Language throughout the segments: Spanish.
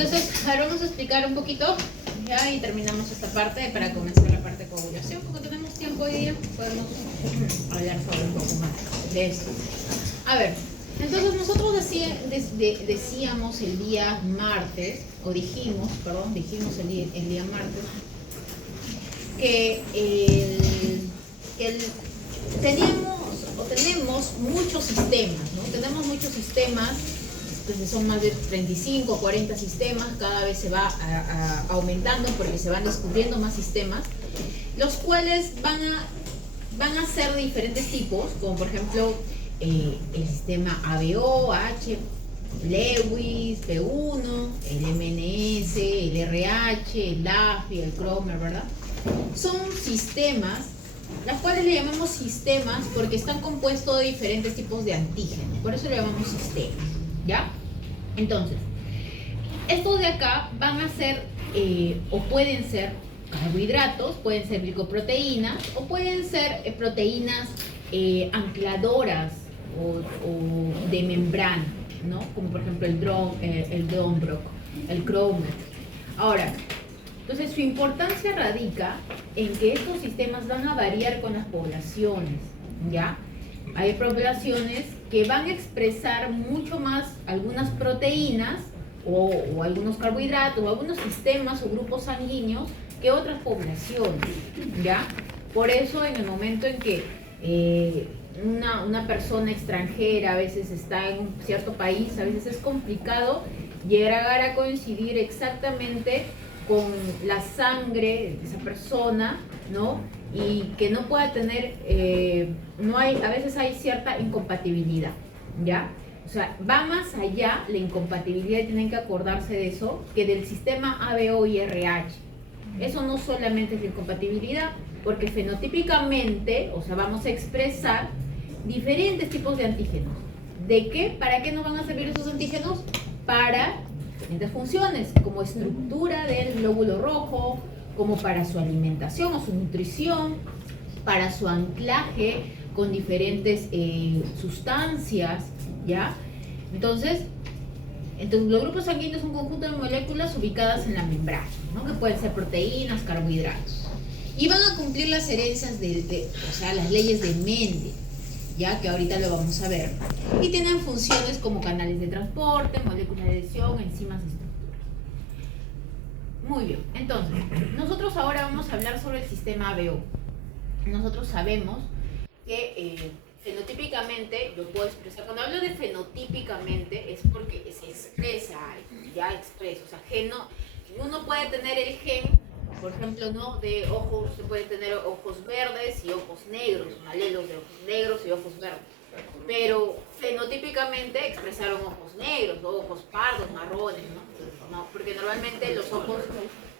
Entonces, ahora vamos a explicar un poquito, ya, y terminamos esta parte para comenzar la parte de coagulación, porque tenemos tiempo hoy día, podemos hablar sobre un poco más de esto. A ver, entonces nosotros decíamos el día martes, o dijimos el día martes, que tenemos muchos sistemas, ¿no? Tenemos muchos sistemas. Entonces son más de 35 o 40 sistemas, cada vez se va aumentando porque se van descubriendo más sistemas, los cuales van a ser de diferentes tipos, como por ejemplo el sistema ABO, H, Lewis, P1, el MNS, el RH, el LAFI, el Cromer, ¿verdad? Son sistemas, los cuales le llamamos sistemas porque están compuestos de diferentes tipos de antígenos, por eso le llamamos sistemas, ¿ya? Entonces, estos de acá van a ser, o pueden ser carbohidratos, pueden ser glicoproteínas, o pueden ser proteínas ancladoras o de membrana, ¿no? Como por ejemplo el Donbrock, el Cromer. Ahora, entonces su importancia radica en que estos sistemas van a variar con las poblaciones, ¿ya? Hay poblaciones que van a expresar mucho más algunas proteínas o algunos carbohidratos o algunos sistemas o grupos sanguíneos que otras poblaciones, ¿ya? Por eso en el momento en que una persona extranjera a veces está en un cierto país, a veces es complicado llegar a coincidir exactamente con la sangre de esa persona, ¿no? Y que no pueda tener, a veces hay cierta incompatibilidad, ¿ya? O sea, va más allá la incompatibilidad, y tienen que acordarse de eso, que del sistema ABO y RH. Eso no solamente es la incompatibilidad, porque fenotípicamente, o sea, vamos a expresar diferentes tipos de antígenos. ¿De qué? ¿Para qué nos van a servir esos antígenos? Para diferentes funciones, como estructura del glóbulo rojo, como para su alimentación o su nutrición, para su anclaje con diferentes sustancias, ¿ya? Entonces, los grupos sanguíneos son un conjunto de moléculas ubicadas en la membrana, ¿no? Que pueden ser proteínas, carbohidratos. Y van a cumplir las herencias o sea, las leyes de Mendel, ya que ahorita lo vamos a ver. Y tienen funciones como canales de transporte, moléculas de adhesión, enzimas, estructuras. Muy bien, entonces, nosotros ahora vamos a hablar sobre el sistema ABO. Nosotros sabemos que fenotípicamente, yo puedo expresar, cuando hablo de fenotípicamente es porque se expresa, ya expreso, o sea, uno puede tener el gen, por ejemplo, ¿no? De ojos, se puede tener ojos verdes y ojos negros, un alelo de ojos negros y ojos verdes. Pero fenotípicamente expresaron ojos negros, o ojos pardos, marrones, ¿no? Porque normalmente los ojos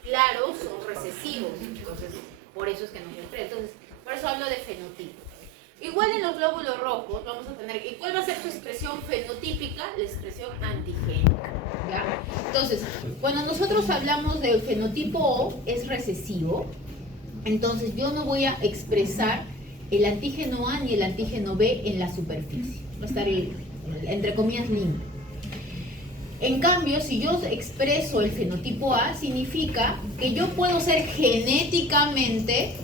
claros son recesivos, entonces por eso es que no se expresa. Entonces, por eso hablo de fenotipo. Igual en los glóbulos rojos vamos a tener, ¿y cuál va a ser su expresión fenotípica? La expresión antigénica, ¿ya? Entonces, cuando nosotros hablamos del fenotipo O, es recesivo, entonces yo no voy a expresar el antígeno A ni el antígeno B en la superficie. Va a estar, entre comillas, limpio. En cambio, si yo expreso el fenotipo A, significa que yo puedo ser genéticamente,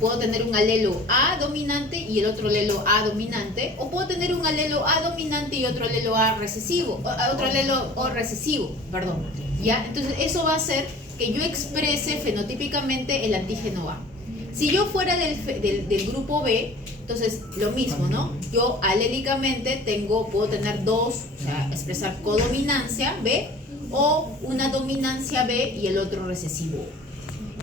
puedo tener un alelo A dominante y el otro alelo A dominante, o puedo tener un alelo A dominante y otro alelo A recesivo, otro alelo O recesivo, perdón. ¿Ya? Entonces, eso va a hacer que yo exprese fenotípicamente el antígeno A. Si yo fuera del grupo B, entonces lo mismo, ¿no? Yo alélicamente puedo tener dos, o sea, expresar codominancia B o una dominancia B y el otro recesivo.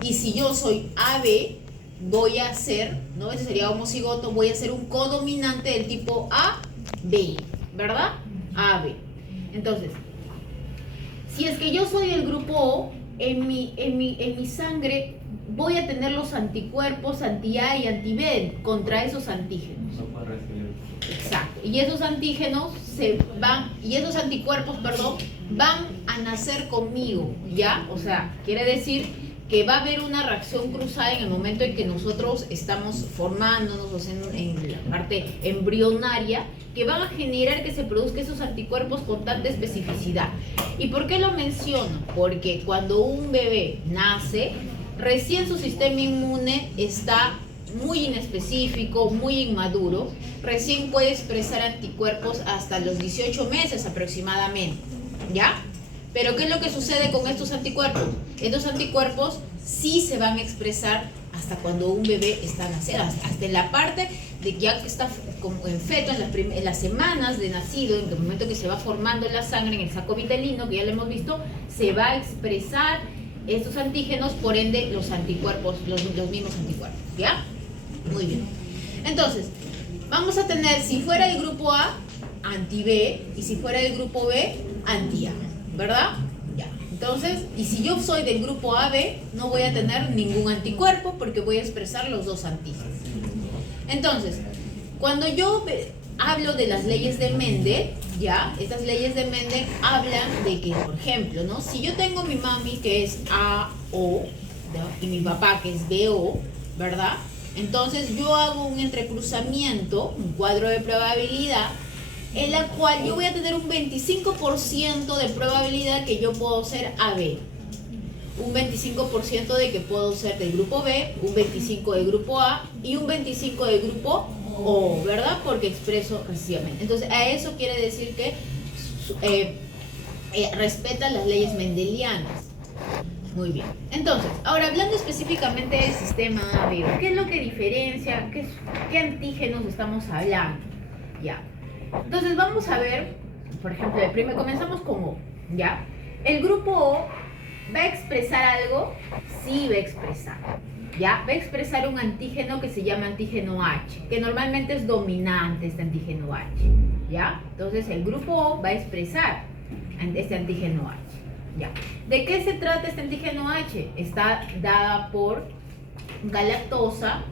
Y si yo soy AB, voy a ser, ¿no? Ese sería homocigoto, voy a ser un codominante del tipo AB, ¿verdad? AB. Entonces, si es que yo soy del grupo O, en mi sangre voy a tener los anticuerpos anti-A y anti-B contra esos antígenos. No puede recibir. Exacto. Y esos anticuerpos, van a nacer conmigo, ¿ya? O sea, quiere decir que va a haber una reacción cruzada en el momento en que nosotros estamos formándonos, o sea, en la parte embrionaria, que van a generar que se produzcan esos anticuerpos con tanta especificidad. ¿Y por qué lo menciono? Porque cuando un bebé nace, recién su sistema inmune está muy inespecífico, muy inmaduro, recién puede expresar anticuerpos hasta los 18 meses aproximadamente, ¿ya? Pero ¿qué es lo que sucede con estos anticuerpos? Estos anticuerpos sí se van a expresar hasta cuando un bebé está naciendo, hasta en la parte de que ya está como en feto, en las semanas de nacido, en el momento que se va formando la sangre, en el saco vitelino, que ya lo hemos visto, se va a expresar estos antígenos, por ende los anticuerpos, los mismos anticuerpos, ¿ya? Muy bien. Entonces, vamos a tener, si fuera el grupo A, anti-B, y si fuera el grupo B, anti-A, ¿verdad? Ya. Entonces, y si yo soy del grupo AB, no voy a tener ningún anticuerpo porque voy a expresar los dos antígenos. Entonces, cuando yo hablo de las leyes de Mendel, ya, estas leyes de Mendel hablan de que, por ejemplo, ¿no? Si yo tengo mi mami que es AO, ¿no? Y mi papá que es BO, ¿verdad? Entonces yo hago un entrecruzamiento, un cuadro de probabilidad, en la cual yo voy a tener un 25% de probabilidad que yo puedo ser AB, un 25% de que puedo ser del grupo B, un 25% del grupo A y un 25% del grupo O, ¿verdad? Porque expreso recesivamente. Entonces, a eso quiere decir que respeta las leyes mendelianas. Muy bien. Entonces, ahora hablando específicamente del sistema AB, ¿qué es lo que diferencia? ¿Qué antígenos estamos hablando? Ya. Entonces vamos a ver, por ejemplo, primero comenzamos con O, ¿ya? El grupo O va a expresar algo, sí va a expresar, ¿ya? Va a expresar un antígeno que se llama antígeno H, que normalmente es dominante este antígeno H, ¿ya? Entonces el grupo O va a expresar este antígeno H, ¿ya? ¿De qué se trata este antígeno H? Está dada por galactosa,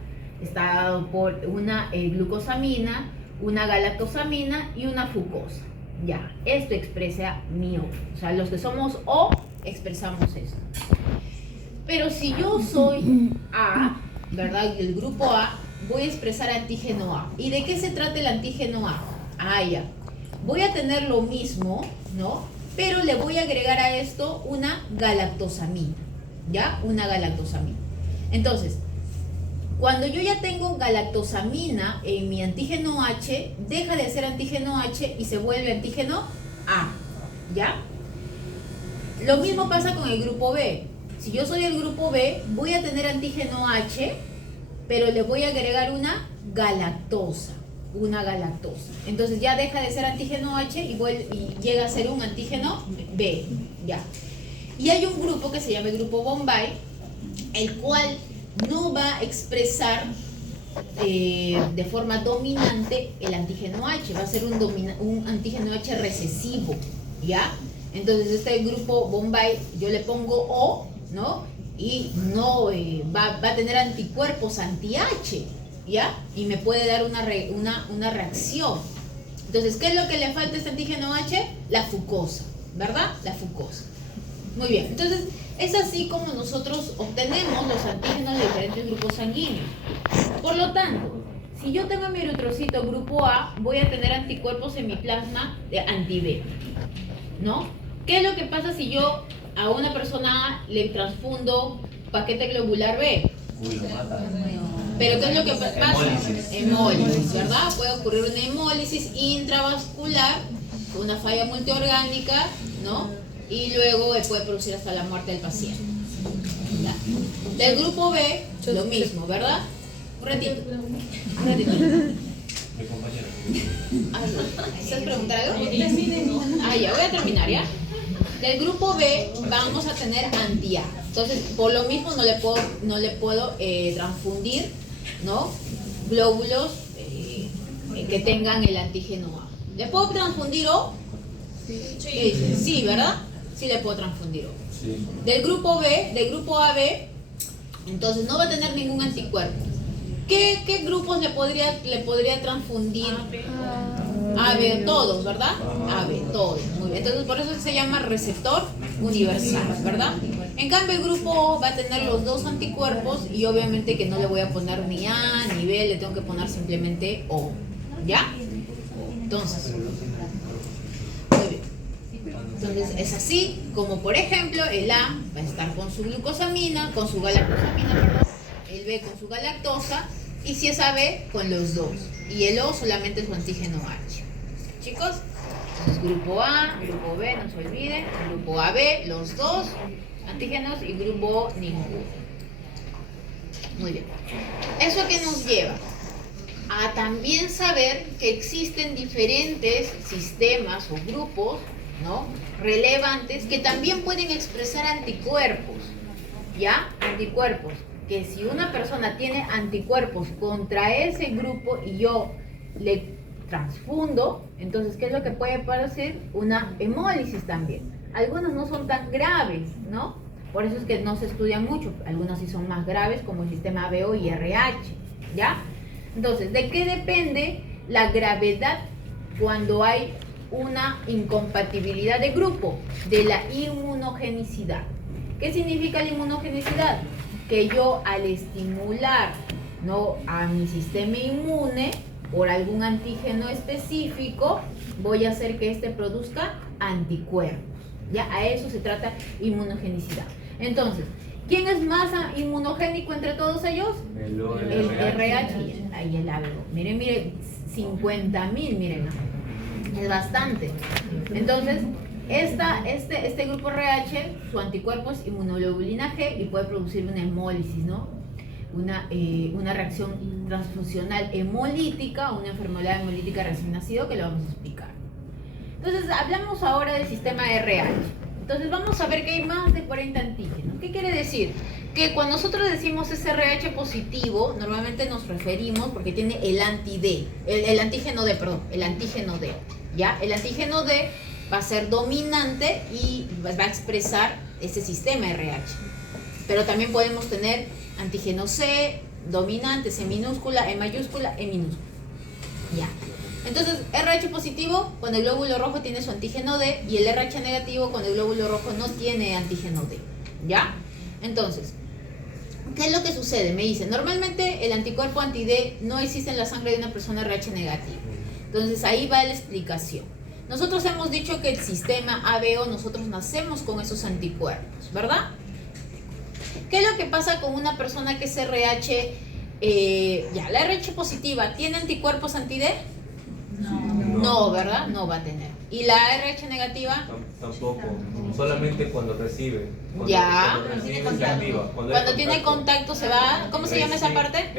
está dado por una glucosamina, una galactosamina y una fucosa. Ya, esto expresa mi O. O sea, los que somos O, expresamos esto. Pero si yo soy A, ¿verdad? El grupo A, voy a expresar antígeno A. ¿Y de qué se trata el antígeno A? Ah, ya. Voy a tener lo mismo, ¿no? Pero le voy a agregar a esto una galactosamina. ¿Ya? Una galactosamina. Entonces, cuando yo ya tengo galactosamina en mi antígeno H, deja de ser antígeno H y se vuelve antígeno A, ¿ya? Lo mismo pasa con el grupo B. Si yo soy el grupo B, voy a tener antígeno H, pero le voy a agregar una galactosa. Entonces ya deja de ser antígeno H y llega a ser un antígeno B, ¿ya? Y hay un grupo que se llama el grupo Bombay, el cual no va a expresar de forma dominante el antígeno H, va a ser un antígeno H recesivo, ¿ya? Entonces este grupo Bombay yo le pongo O, ¿no? Y no va a tener anticuerpos anti-H, ¿ya? Y me puede dar una reacción. Entonces, ¿qué es lo que le falta a este antígeno H? La fucosa, ¿verdad? La fucosa. Muy bien, entonces es así como nosotros obtenemos los antígenos de diferentes grupos sanguíneos. Por lo tanto, si yo tengo mi eritrocito grupo A, voy a tener anticuerpos en mi plasma de anti-B, ¿no? ¿Qué es lo que pasa si yo a una persona A le transfundo paquete globular B? Pero ¿qué es lo que pasa? Hemólisis, ¿verdad? Puede ocurrir una hemólisis intravascular, una falla multiorgánica, ¿no? Y luego puede producir hasta la muerte del paciente. ¿Ya? Del grupo B, lo mismo, ¿verdad? Un ratito. ¿Quieres preguntar algo? Ah, ya, voy a terminar, ¿ya? Del grupo B vamos a tener anti-A. Entonces, por lo mismo no le puedo transfundir, ¿no? Glóbulos que tengan el antígeno A. ¿Le puedo transfundir O? Sí, ¿verdad? Sí le puedo transfundir O. Sí. Del grupo AB, entonces no va a tener ningún anticuerpo. ¿Qué grupos le podría transfundir? AB, todos, ¿verdad? AB, todos. Muy bien. Entonces por eso se llama receptor universal, ¿verdad? En cambio, el grupo O va a tener los dos anticuerpos y obviamente que no le voy a poner ni A ni B, le tengo que poner simplemente O. ¿Ya? Entonces, muy bien. Entonces es así como, por ejemplo, el A va a estar con su glucosamina, con su galactosamina, perdón, el B con su galactosa, y si es AB, con los dos. Y el O solamente su antígeno H. Chicos, entonces grupo A, grupo B, no se olviden, grupo AB, los dos antígenos, y grupo O, ninguno. Muy bien. ¿Eso a qué nos lleva? A también saber que existen diferentes sistemas o grupos, ¿no?, relevantes que también pueden expresar anticuerpos. ¿Ya? Anticuerpos. Que si una persona tiene anticuerpos contra ese grupo y yo le transfundo, entonces, ¿qué es lo que puede parecer? Una hemólisis también. Algunos no son tan graves, ¿no? Por eso es que no se estudian mucho. Algunos sí son más graves, como el sistema ABO y RH, ¿ya? Entonces, ¿de qué depende la gravedad cuando hay una incompatibilidad de grupo? De la inmunogenicidad. ¿Qué significa la inmunogenicidad? Que yo al estimular, ¿no?, a mi sistema inmune por algún antígeno específico, voy a hacer que éste produzca anticuerpos. Ya, a eso se trata inmunogenicidad. Entonces, ¿quién es más inmunogénico entre todos ellos? El RH y el ABO. Miren, 50.000, miren, es bastante. Entonces, este grupo RH, su anticuerpo es inmunoglobulina G y puede producir una hemólisis, ¿no? Una reacción transfusional hemolítica, una enfermedad hemolítica recién nacido, que lo vamos a explicar. Entonces, hablamos ahora del sistema RH. Entonces, vamos a ver que hay más de 40 antígenos. ¿Qué quiere decir? Que cuando nosotros decimos SRH positivo, normalmente nos referimos porque tiene el anti-D, el antígeno D, perdón, el antígeno D, ¿ya? El antígeno D va a ser dominante y va a expresar ese sistema RH. Pero también podemos tener antígeno C, dominante, C minúscula, E mayúscula, E minúscula. Ya. Entonces, RH positivo cuando el glóbulo rojo tiene su antígeno D, y el RH negativo cuando el glóbulo rojo no tiene antígeno D. ¿Ya? Entonces, ¿qué es lo que sucede? Me dicen, normalmente el anticuerpo anti-D no existe en la sangre de una persona RH negativa. Entonces, ahí va la explicación. Nosotros hemos dicho que el sistema ABO, nosotros nacemos con esos anticuerpos, ¿verdad? ¿Qué es lo que pasa con una persona que es RH? La RH positiva, ¿tiene anticuerpos anti-D? No, ¿verdad? No va a tener. ¿Y la RH negativa? Tampoco. Solamente cuando recibe. Cuando tiene contacto se va. ¿Cómo se llama esa parte?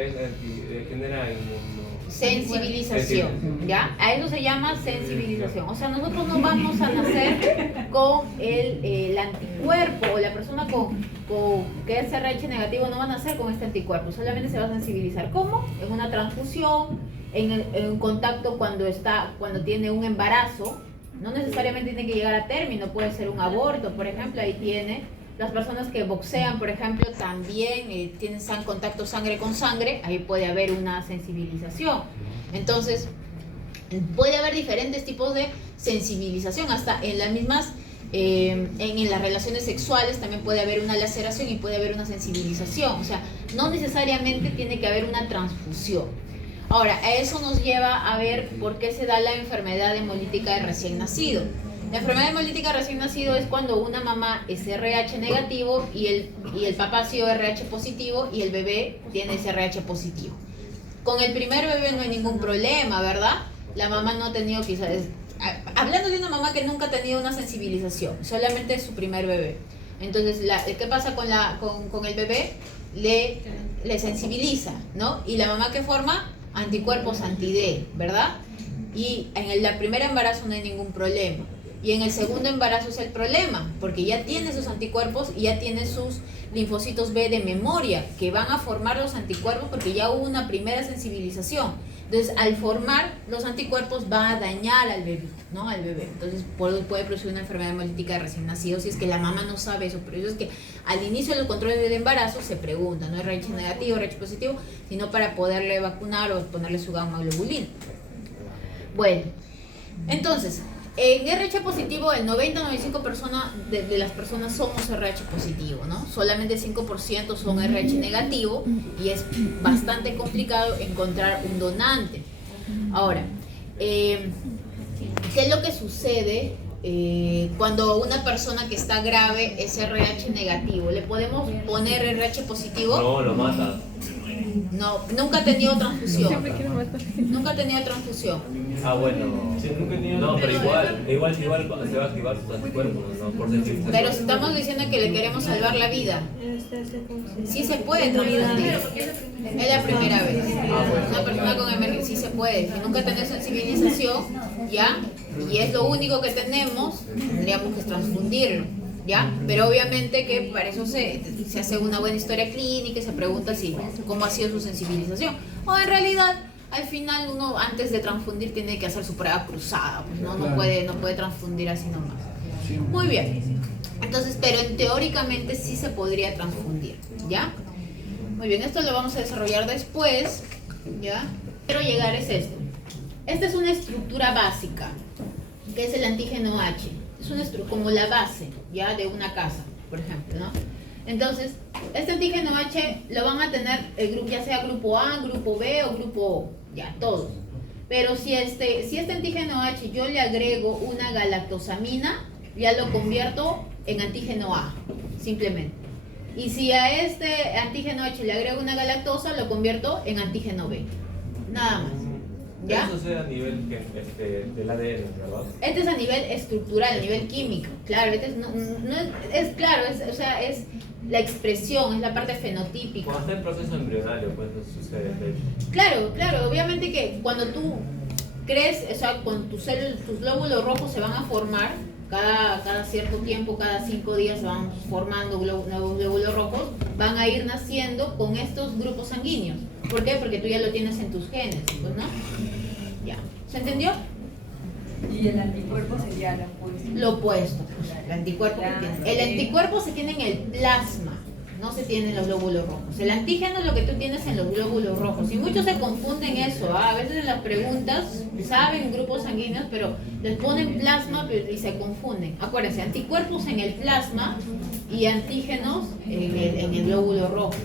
Genera sensibilización. ¿Ya? A eso se llama sensibilización. O sea, nosotros no vamos a nacer con el anticuerpo, o la persona que es RH negativo no va a nacer con este anticuerpo, solamente se va a sensibilizar. ¿Cómo? En una transfusión, en un contacto cuando tiene un embarazo. No necesariamente tiene que llegar a término, puede ser un aborto, por ejemplo, ahí tiene. Las personas que boxean, por ejemplo, también tienen contacto sangre con sangre, ahí puede haber una sensibilización. Entonces, puede haber diferentes tipos de sensibilización, hasta en las mismas, en las relaciones sexuales también puede haber una laceración y puede haber una sensibilización. O sea, no necesariamente tiene que haber una transfusión. Ahora, a eso nos lleva a ver por qué se da la enfermedad hemolítica de recién nacido. La enfermedad hemolítica de recién nacido es cuando una mamá es RH negativo y el papá ha sido RH positivo y el bebé tiene RH positivo. Con el primer bebé no hay ningún problema, ¿verdad? La mamá no ha tenido quizás... Hablando de una mamá que nunca ha tenido una sensibilización, solamente es su primer bebé. Entonces, ¿qué pasa con el bebé? Le sensibiliza, ¿no? Y la mamá que forma anticuerpos anti-D, ¿verdad? Y en el primer embarazo no hay ningún problema. Y en el segundo embarazo es el problema, porque ya tiene sus anticuerpos y ya tiene sus linfocitos B de memoria, que van a formar los anticuerpos porque ya hubo una primera sensibilización. Entonces, al formar los anticuerpos va a dañar al bebé, ¿no? Al bebé. Entonces, puede producir una enfermedad hemolítica de recién nacido si es que la mamá no sabe eso. Pero eso es que al inicio de los controles del embarazo se pregunta, no es RH negativo, RH positivo, sino para poderle vacunar o ponerle su gamma globulina. Bueno, entonces, En RH positivo, el 90-95% de las personas somos RH positivo, ¿no? Solamente 5% son RH negativo y es bastante complicado encontrar un donante. Ahora, ¿qué es lo que sucede cuando una persona que está grave es RH negativo? ¿Le podemos poner RH positivo? No, lo mata. No, nunca ha tenido transfusión. Nunca ha tenido transfusión. Ah, bueno. Sí, nunca he tenido- No, pero igual se va a activar sus anticuerpos, ¿no? Por sensibilización. Pero si estamos diciendo que le queremos salvar la vida, sí se puede transfundir. Es la primera vez. Una persona con emergencia sí se puede. Si nunca tenés sensibilización, ¿ya? Y es lo único que tenemos, tendríamos que transfundirlo, ¿ya? Pero obviamente que para eso se hace una buena historia clínica y se pregunta si cómo ha sido su sensibilización. O en realidad, al final uno antes de transfundir tiene que hacer su prueba cruzada, pues no puede transfundir así nomás. Muy bien. Entonces, pero teóricamente sí se podría transfundir, ¿ya? Muy bien, esto lo vamos a desarrollar después, ¿ya? Quiero llegar es esto. Esta es una estructura básica, que es el antígeno H. Es una estructura como la base, ¿ya? De una casa, por ejemplo, ¿no? Entonces, este antígeno H lo van a tener el grupo, ya sea grupo A, grupo B o grupo O, ya, todos. Pero si este antígeno H yo le agrego una galactosamina, ya lo convierto en antígeno A, simplemente. Y si a este antígeno H le agrego una galactosa, lo convierto en antígeno B. Nada más. ¿Ya? Eso sucede a nivel del ADN, ¿verdad? Este es a nivel estructural, a nivel químico. Claro, este o sea, es la expresión, es la parte fenotípica. Cuando está en proceso embrionario, pues no sucede, de hecho. Claro, obviamente que cuando tú crees, o sea, con tus glóbulos rojos se van a formar, cada cierto tiempo, cada 5 días se van formando nuevos glóbulos rojos, van a ir naciendo con estos grupos sanguíneos. ¿Por qué? Porque tú ya lo tienes en tus genes, pues, ¿no? Ya. ¿Se entendió? Y el anticuerpo sería Lo opuesto, pues, el anticuerpo que tiene. El anticuerpo se tiene en el plasma, no se tiene en los glóbulos rojos. El antígeno es lo que tú tienes en los glóbulos rojos. Y muchos se confunden eso, ¿ah? A veces en las preguntas saben grupos sanguíneos, pero les ponen plasma y se confunden. Acuérdense, anticuerpos en el plasma y antígenos en el glóbulo rojo,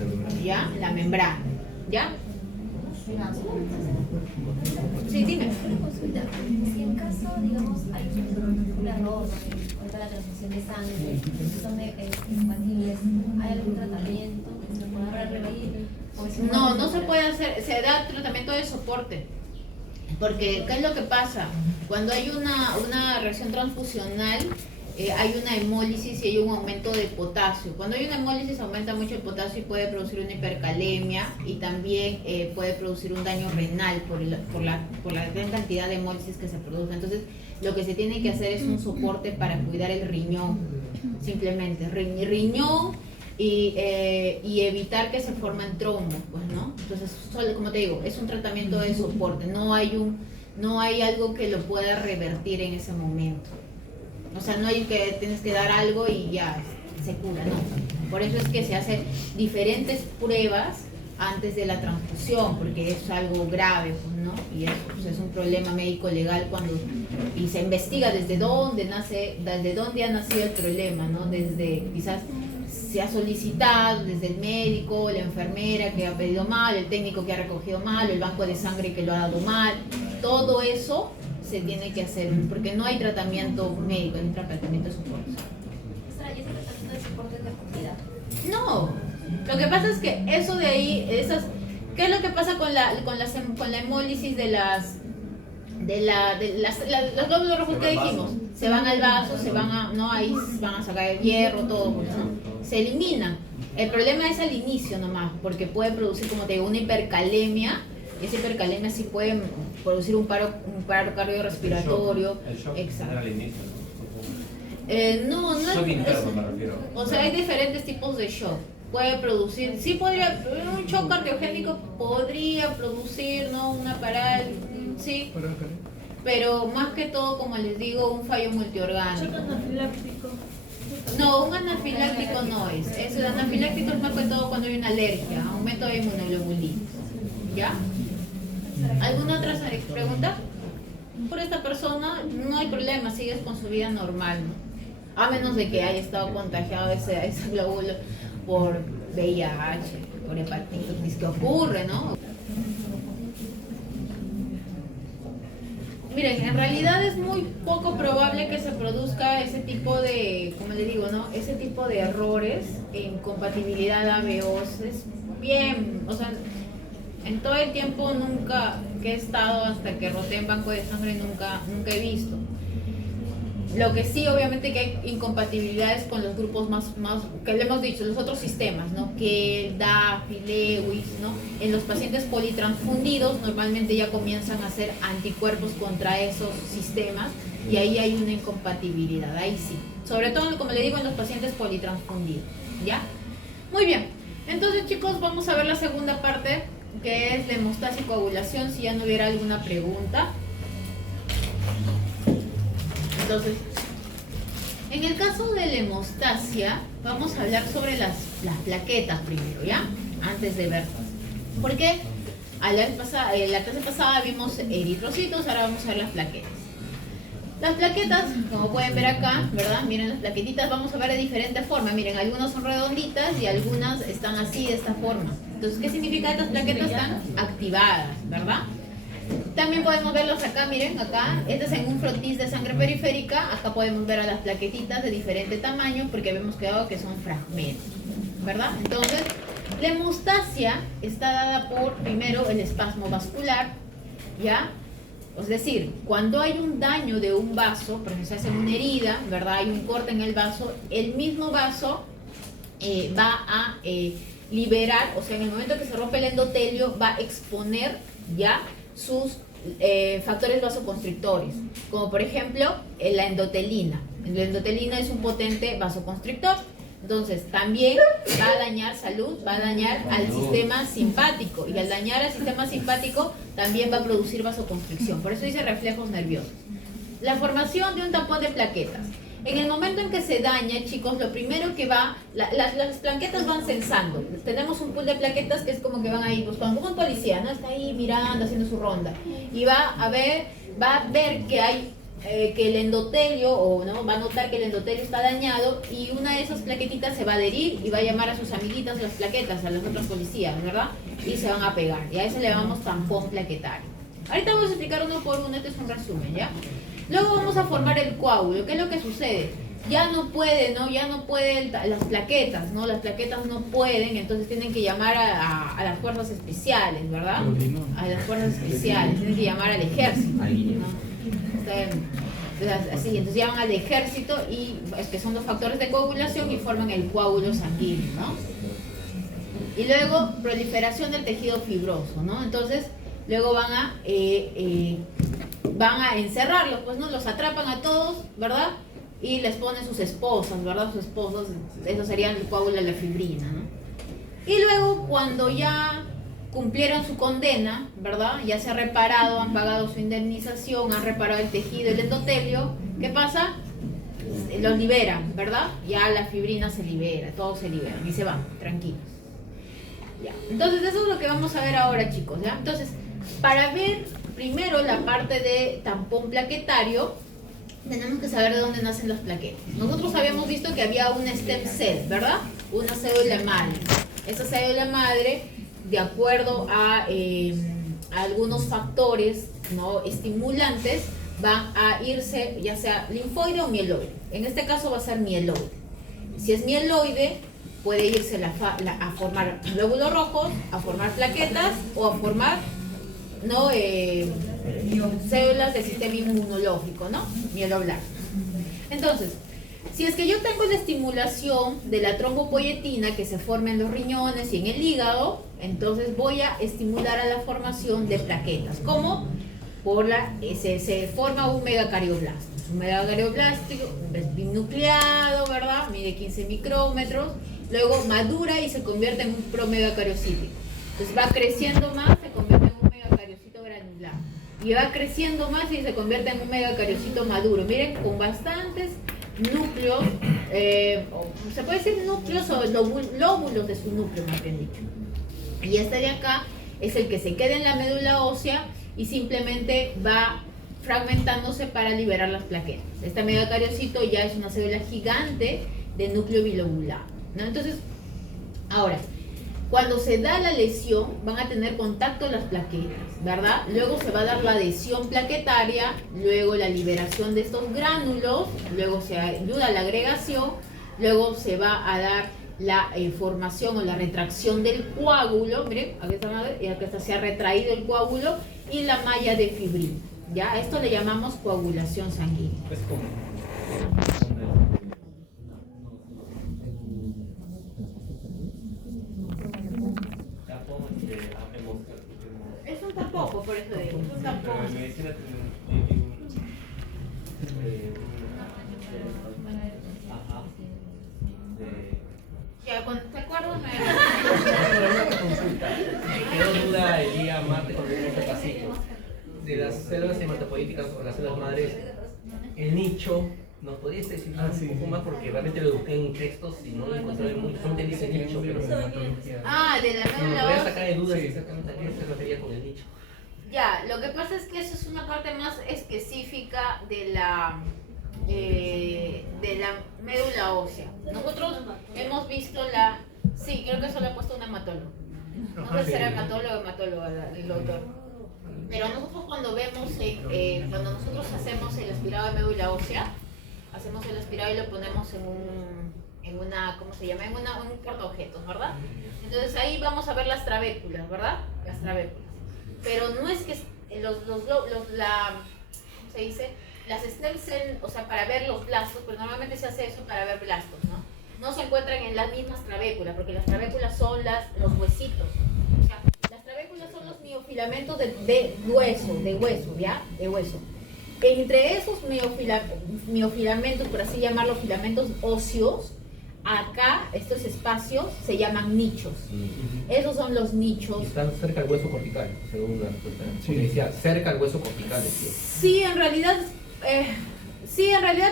¿ya? La membrana, ¿ya? Sí, dime. Una consulta. Si en caso, digamos, hay un error en la transfusión de sangre, si son infantiles, ¿hay algún tratamiento que se pueda revertir? No se puede hacer, se da tratamiento de soporte. Porque, ¿qué es lo que pasa? Cuando hay una reacción transfusional, hay una hemólisis y hay un aumento de potasio. Cuando hay una hemólisis aumenta mucho el potasio y puede producir una hipercalemia y también puede producir un daño renal por la gran cantidad de hemólisis que se produce. Entonces, lo que se tiene que hacer es un soporte para cuidar el riñón, simplemente. Riñón y evitar que se formen trombos, pues, ¿no? Entonces, como te digo, es un tratamiento de soporte. No hay algo que lo pueda revertir en ese momento. O sea, no hay que tienes que dar algo y ya se cura, no. Por eso es que se hacen diferentes pruebas antes de la transfusión, porque es algo grave, pues, ¿no? Y es un problema médico legal y se investiga desde dónde ha nacido el problema, ¿no? Desde quizás se ha solicitado desde el médico, la enfermera que ha pedido mal, el técnico que ha recogido mal, el banco de sangre que lo ha dado mal, todo eso se tiene que hacer, porque no hay tratamiento médico, hay tratamiento de soporte. ¿Y ese tratamiento de soporte es de comida? No, lo que pasa es que eso de ahí, ¿qué es lo que pasa con la hemólisis de los glóbulos rojos que dijimos? Se van al vaso, ahí van a sacar el hierro, todo, pues, ¿no? Se eliminan. El problema es al inicio nomás, porque puede producir, como te digo, una hipercalemia. Esa hipercalemia sí puede producir un paro cardiorrespiratorio. El shock Exacto. era al inicio, No, shock interno me refiero. o sea, hay diferentes tipos de shock. Puede producir, un shock cardiogénico podría producir, ¿no? Una parálisis, sí. Pero más que todo, como les digo, un fallo multiorgánico. No, un anafiláctico no es. El anafiláctico es más que todo cuando hay una alergia, aumento de inmunoglobulinas. ¿Ya? ¿Alguna otra pregunta? Por esta persona no hay problema, sigues con su vida normal, ¿no? A menos de que haya estado contagiado ese glóbulo por VIH, por hepatitis, que ocurre, ¿no? Miren, en realidad es muy poco probable que se produzca ese tipo de, como le digo, ¿no? Ese tipo de errores en compatibilidad ABOs. Es bien, o sea, en todo el tiempo nunca que he estado hasta que roté en banco de sangre nunca he visto. Lo que sí, obviamente, que hay incompatibilidades con los grupos más que le hemos dicho, los otros sistemas, ¿no? Que el DAF y Lewis, ¿no? En los pacientes politransfundidos normalmente ya comienzan a hacer anticuerpos contra esos sistemas y ahí hay una incompatibilidad, ahí sí. Sobre todo, como le digo, en los pacientes politransfundidos, ¿ya? Muy bien. Entonces, chicos, vamos a ver la segunda parte, que es la hemostasia y coagulación, si ya no hubiera alguna pregunta. Entonces, en el caso de la hemostasia, vamos a hablar sobre las plaquetas primero, ¿ya? Antes de ver. Porque en la clase pasada vimos eritrocitos, ahora vamos a ver las plaquetas. Las plaquetas, como pueden ver acá, ¿verdad? Miren las plaquetitas, vamos a ver de diferentes formas. Miren, algunas son redonditas y algunas están así, de esta forma. Entonces, ¿qué significa que estas plaquetas están activadas, ¿verdad? También podemos verlos acá, miren, acá, este es en un frotis de sangre periférica, acá podemos ver a las plaquetitas de diferente tamaño porque habíamos quedado que son fragmentos, ¿verdad? Entonces, la hemostasia está dada por, primero, el espasmo vascular, ¿ya? Es decir, cuando hay un daño de un vaso, por ejemplo, se hace una herida, ¿verdad? Hay un corte en el vaso, el mismo vaso va a liberar, o sea, en el momento que se rompe el endotelio, va a exponer, ¿ya?, sus factores vasoconstrictores, como por ejemplo la endotelina. La endotelina es un potente vasoconstrictor, entonces también va a dañar salud, va a dañar al sistema simpático, y al dañar al sistema simpático también va a producir vasoconstricción, por eso dice reflejos nerviosos. La formación de un tapón de plaquetas. En el momento en que se daña, chicos, lo primero que va, las plaquetas van censando. Tenemos un pool de plaquetas que es como que van ahí buscando, como un policía, ¿no? Está ahí mirando, haciendo su ronda. Y va a ver que hay, que el endotelio, o no, va a notar que el endotelio está dañado, y una de esas plaquetitas se va a adherir y va a llamar a sus amiguitas las plaquetas, a las otras policías, ¿verdad? Y se van a pegar. Y a eso le llamamos tampón plaquetario. Ahorita vamos a explicar uno por uno, este es un resumen, ¿ya? Luego vamos a formar el coágulo. ¿Qué es lo que sucede? Ya no puede, ¿no? Ya no pueden las plaquetas, ¿no? Las plaquetas no pueden, entonces tienen que llamar a las fuerzas especiales, ¿verdad? A las fuerzas especiales, tienen que llamar al ejército, ¿no? Así, entonces llaman al ejército, y es que son los factores de coagulación y forman el coágulo sanguíneo, ¿no? Y luego proliferación del tejido fibroso, ¿no? Entonces, luego van a encerrarlos, pues, ¿no? Los atrapan a todos, ¿verdad? Y les ponen sus esposas, ¿verdad? Sus esposos, eso sería el coágulo de la fibrina, ¿no? Y luego, cuando ya cumplieron su condena, ¿verdad? Ya se ha reparado, han pagado su indemnización, han reparado el tejido, el endotelio, ¿qué pasa? Los liberan, ¿verdad? Ya la fibrina se libera, todos se liberan y se van, tranquilos. Ya. Entonces, eso es lo que vamos a ver ahora, chicos, ¿ya? Entonces, para ver primero la parte de tampón plaquetario, tenemos que saber de dónde nacen las plaquetas. Nosotros habíamos visto que había una stem cell, ¿verdad? Una célula madre. Esa célula madre, de acuerdo a algunos factores, ¿no?, estimulantes, van a irse ya sea linfoide o mieloide. En este caso va a ser mieloide. Si es mieloide, puede irse a formar glóbulos rojos, a formar plaquetas o a formar, ¿no?, células del sistema inmunológico, ¿no?, mieloblastos. Entonces, si es que yo tengo la estimulación de la trombopoyetina que se forma en los riñones y en el hígado, entonces voy a estimular a la formación de plaquetas. ¿Cómo? Se forma un megacardioblasto. Un megacardioblasto binucleado, ¿verdad? Mide 15 micrómetros. Luego madura y se convierte en un promegacariocítico. Entonces va creciendo más, se convierte en un megacariocito granular. Y va creciendo más y se convierte en un megacariocito maduro. Miren, con bastantes núcleos, se puede decir núcleos o lóbulos de su núcleo, más bien dicho. Y este de acá es el que se queda en la médula ósea y simplemente va fragmentándose para liberar las plaquetas. Este megacariocito ya es una célula gigante de núcleo bilobular, ¿no? Entonces, ahora, cuando se da la lesión, van a tener contacto las plaquetas, ¿verdad? Luego se va a dar la adhesión plaquetaria, luego la liberación de estos gránulos, luego se ayuda a la agregación, luego se va a dar la formación o la retracción del coágulo, miren, aquí está, y aquí está, se ha retraído el coágulo y la malla de fibrina, ¿ya? A esto le llamamos coagulación sanguínea. Es como. Es un tampoco, por eso digo, es un tampoco. Pero en medicina ajá. Ya, ¿te acuerdas? Me quedó duda el día martes cuando vimos el pasito de las células hematopoyéticas o las células madres, el nicho. ¿Nos podrías decir un poco más? Porque realmente lo busqué en textos y no lo encontré mucho, solamente dice nicho, pero De la no me médula podría ósea. sacar de dudas exactamente a qué se refería con el nicho. Ya, lo que pasa es que eso es una parte más específica de la médula ósea. Nosotros hemos visto la... Sí, creo que eso le ha puesto un hematólogo. No sé si será hematólogo o hematóloga el doctor. Pero nosotros cuando vemos, cuando nosotros hacemos el aspirado de médula ósea, hacemos el aspirado y lo ponemos en una, ¿cómo se llama? En un portaobjetos, ¿verdad? Entonces ahí vamos a ver las trabéculas, ¿verdad? Las trabéculas. Pero no es que ¿cómo se dice? Las stem cell, o sea, para ver los blastos, pero normalmente se hace eso para ver blastos, ¿no? No se encuentran en las mismas trabéculas, porque las trabéculas son los huesitos. O sea, las trabéculas son los miofilamentos de hueso, ¿ya? De hueso. Entre esos miofilamentos, por así llamarlos, filamentos óseos, acá, estos espacios se llaman nichos. Esos son los nichos. Y están cerca del hueso cortical, según la respuesta. Sí. Decía, cerca al hueso cortical, decía. Sí, en realidad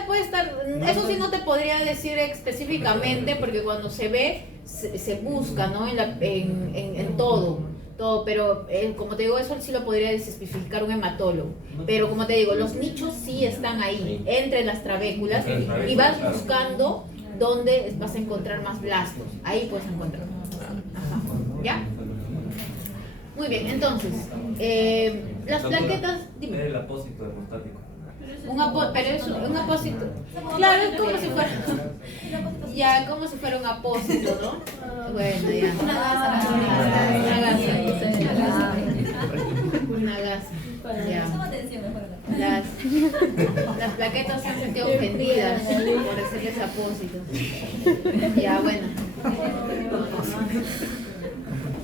puede estar, eso sí no te podría decir específicamente, porque cuando se ve, se busca, ¿no? En todo, pero como te digo, eso sí lo podría especificar un hematólogo. Pero como te digo, los nichos sí están ahí, entre las trabéculas, y vas buscando dónde vas a encontrar más blastos. Ahí puedes encontrar. Ajá. ¿Ya? Muy bien, entonces, las plaquetas... Dime. Es el apósito hemostático. Pero es un apósito. Claro, es como si fuera. Ya, como si fuera un apósito, ¿no? Bueno, ya. Una gasa. Ya. Las plaquetas se han sentido ofendidas por decirles apósitos. Ya, bueno.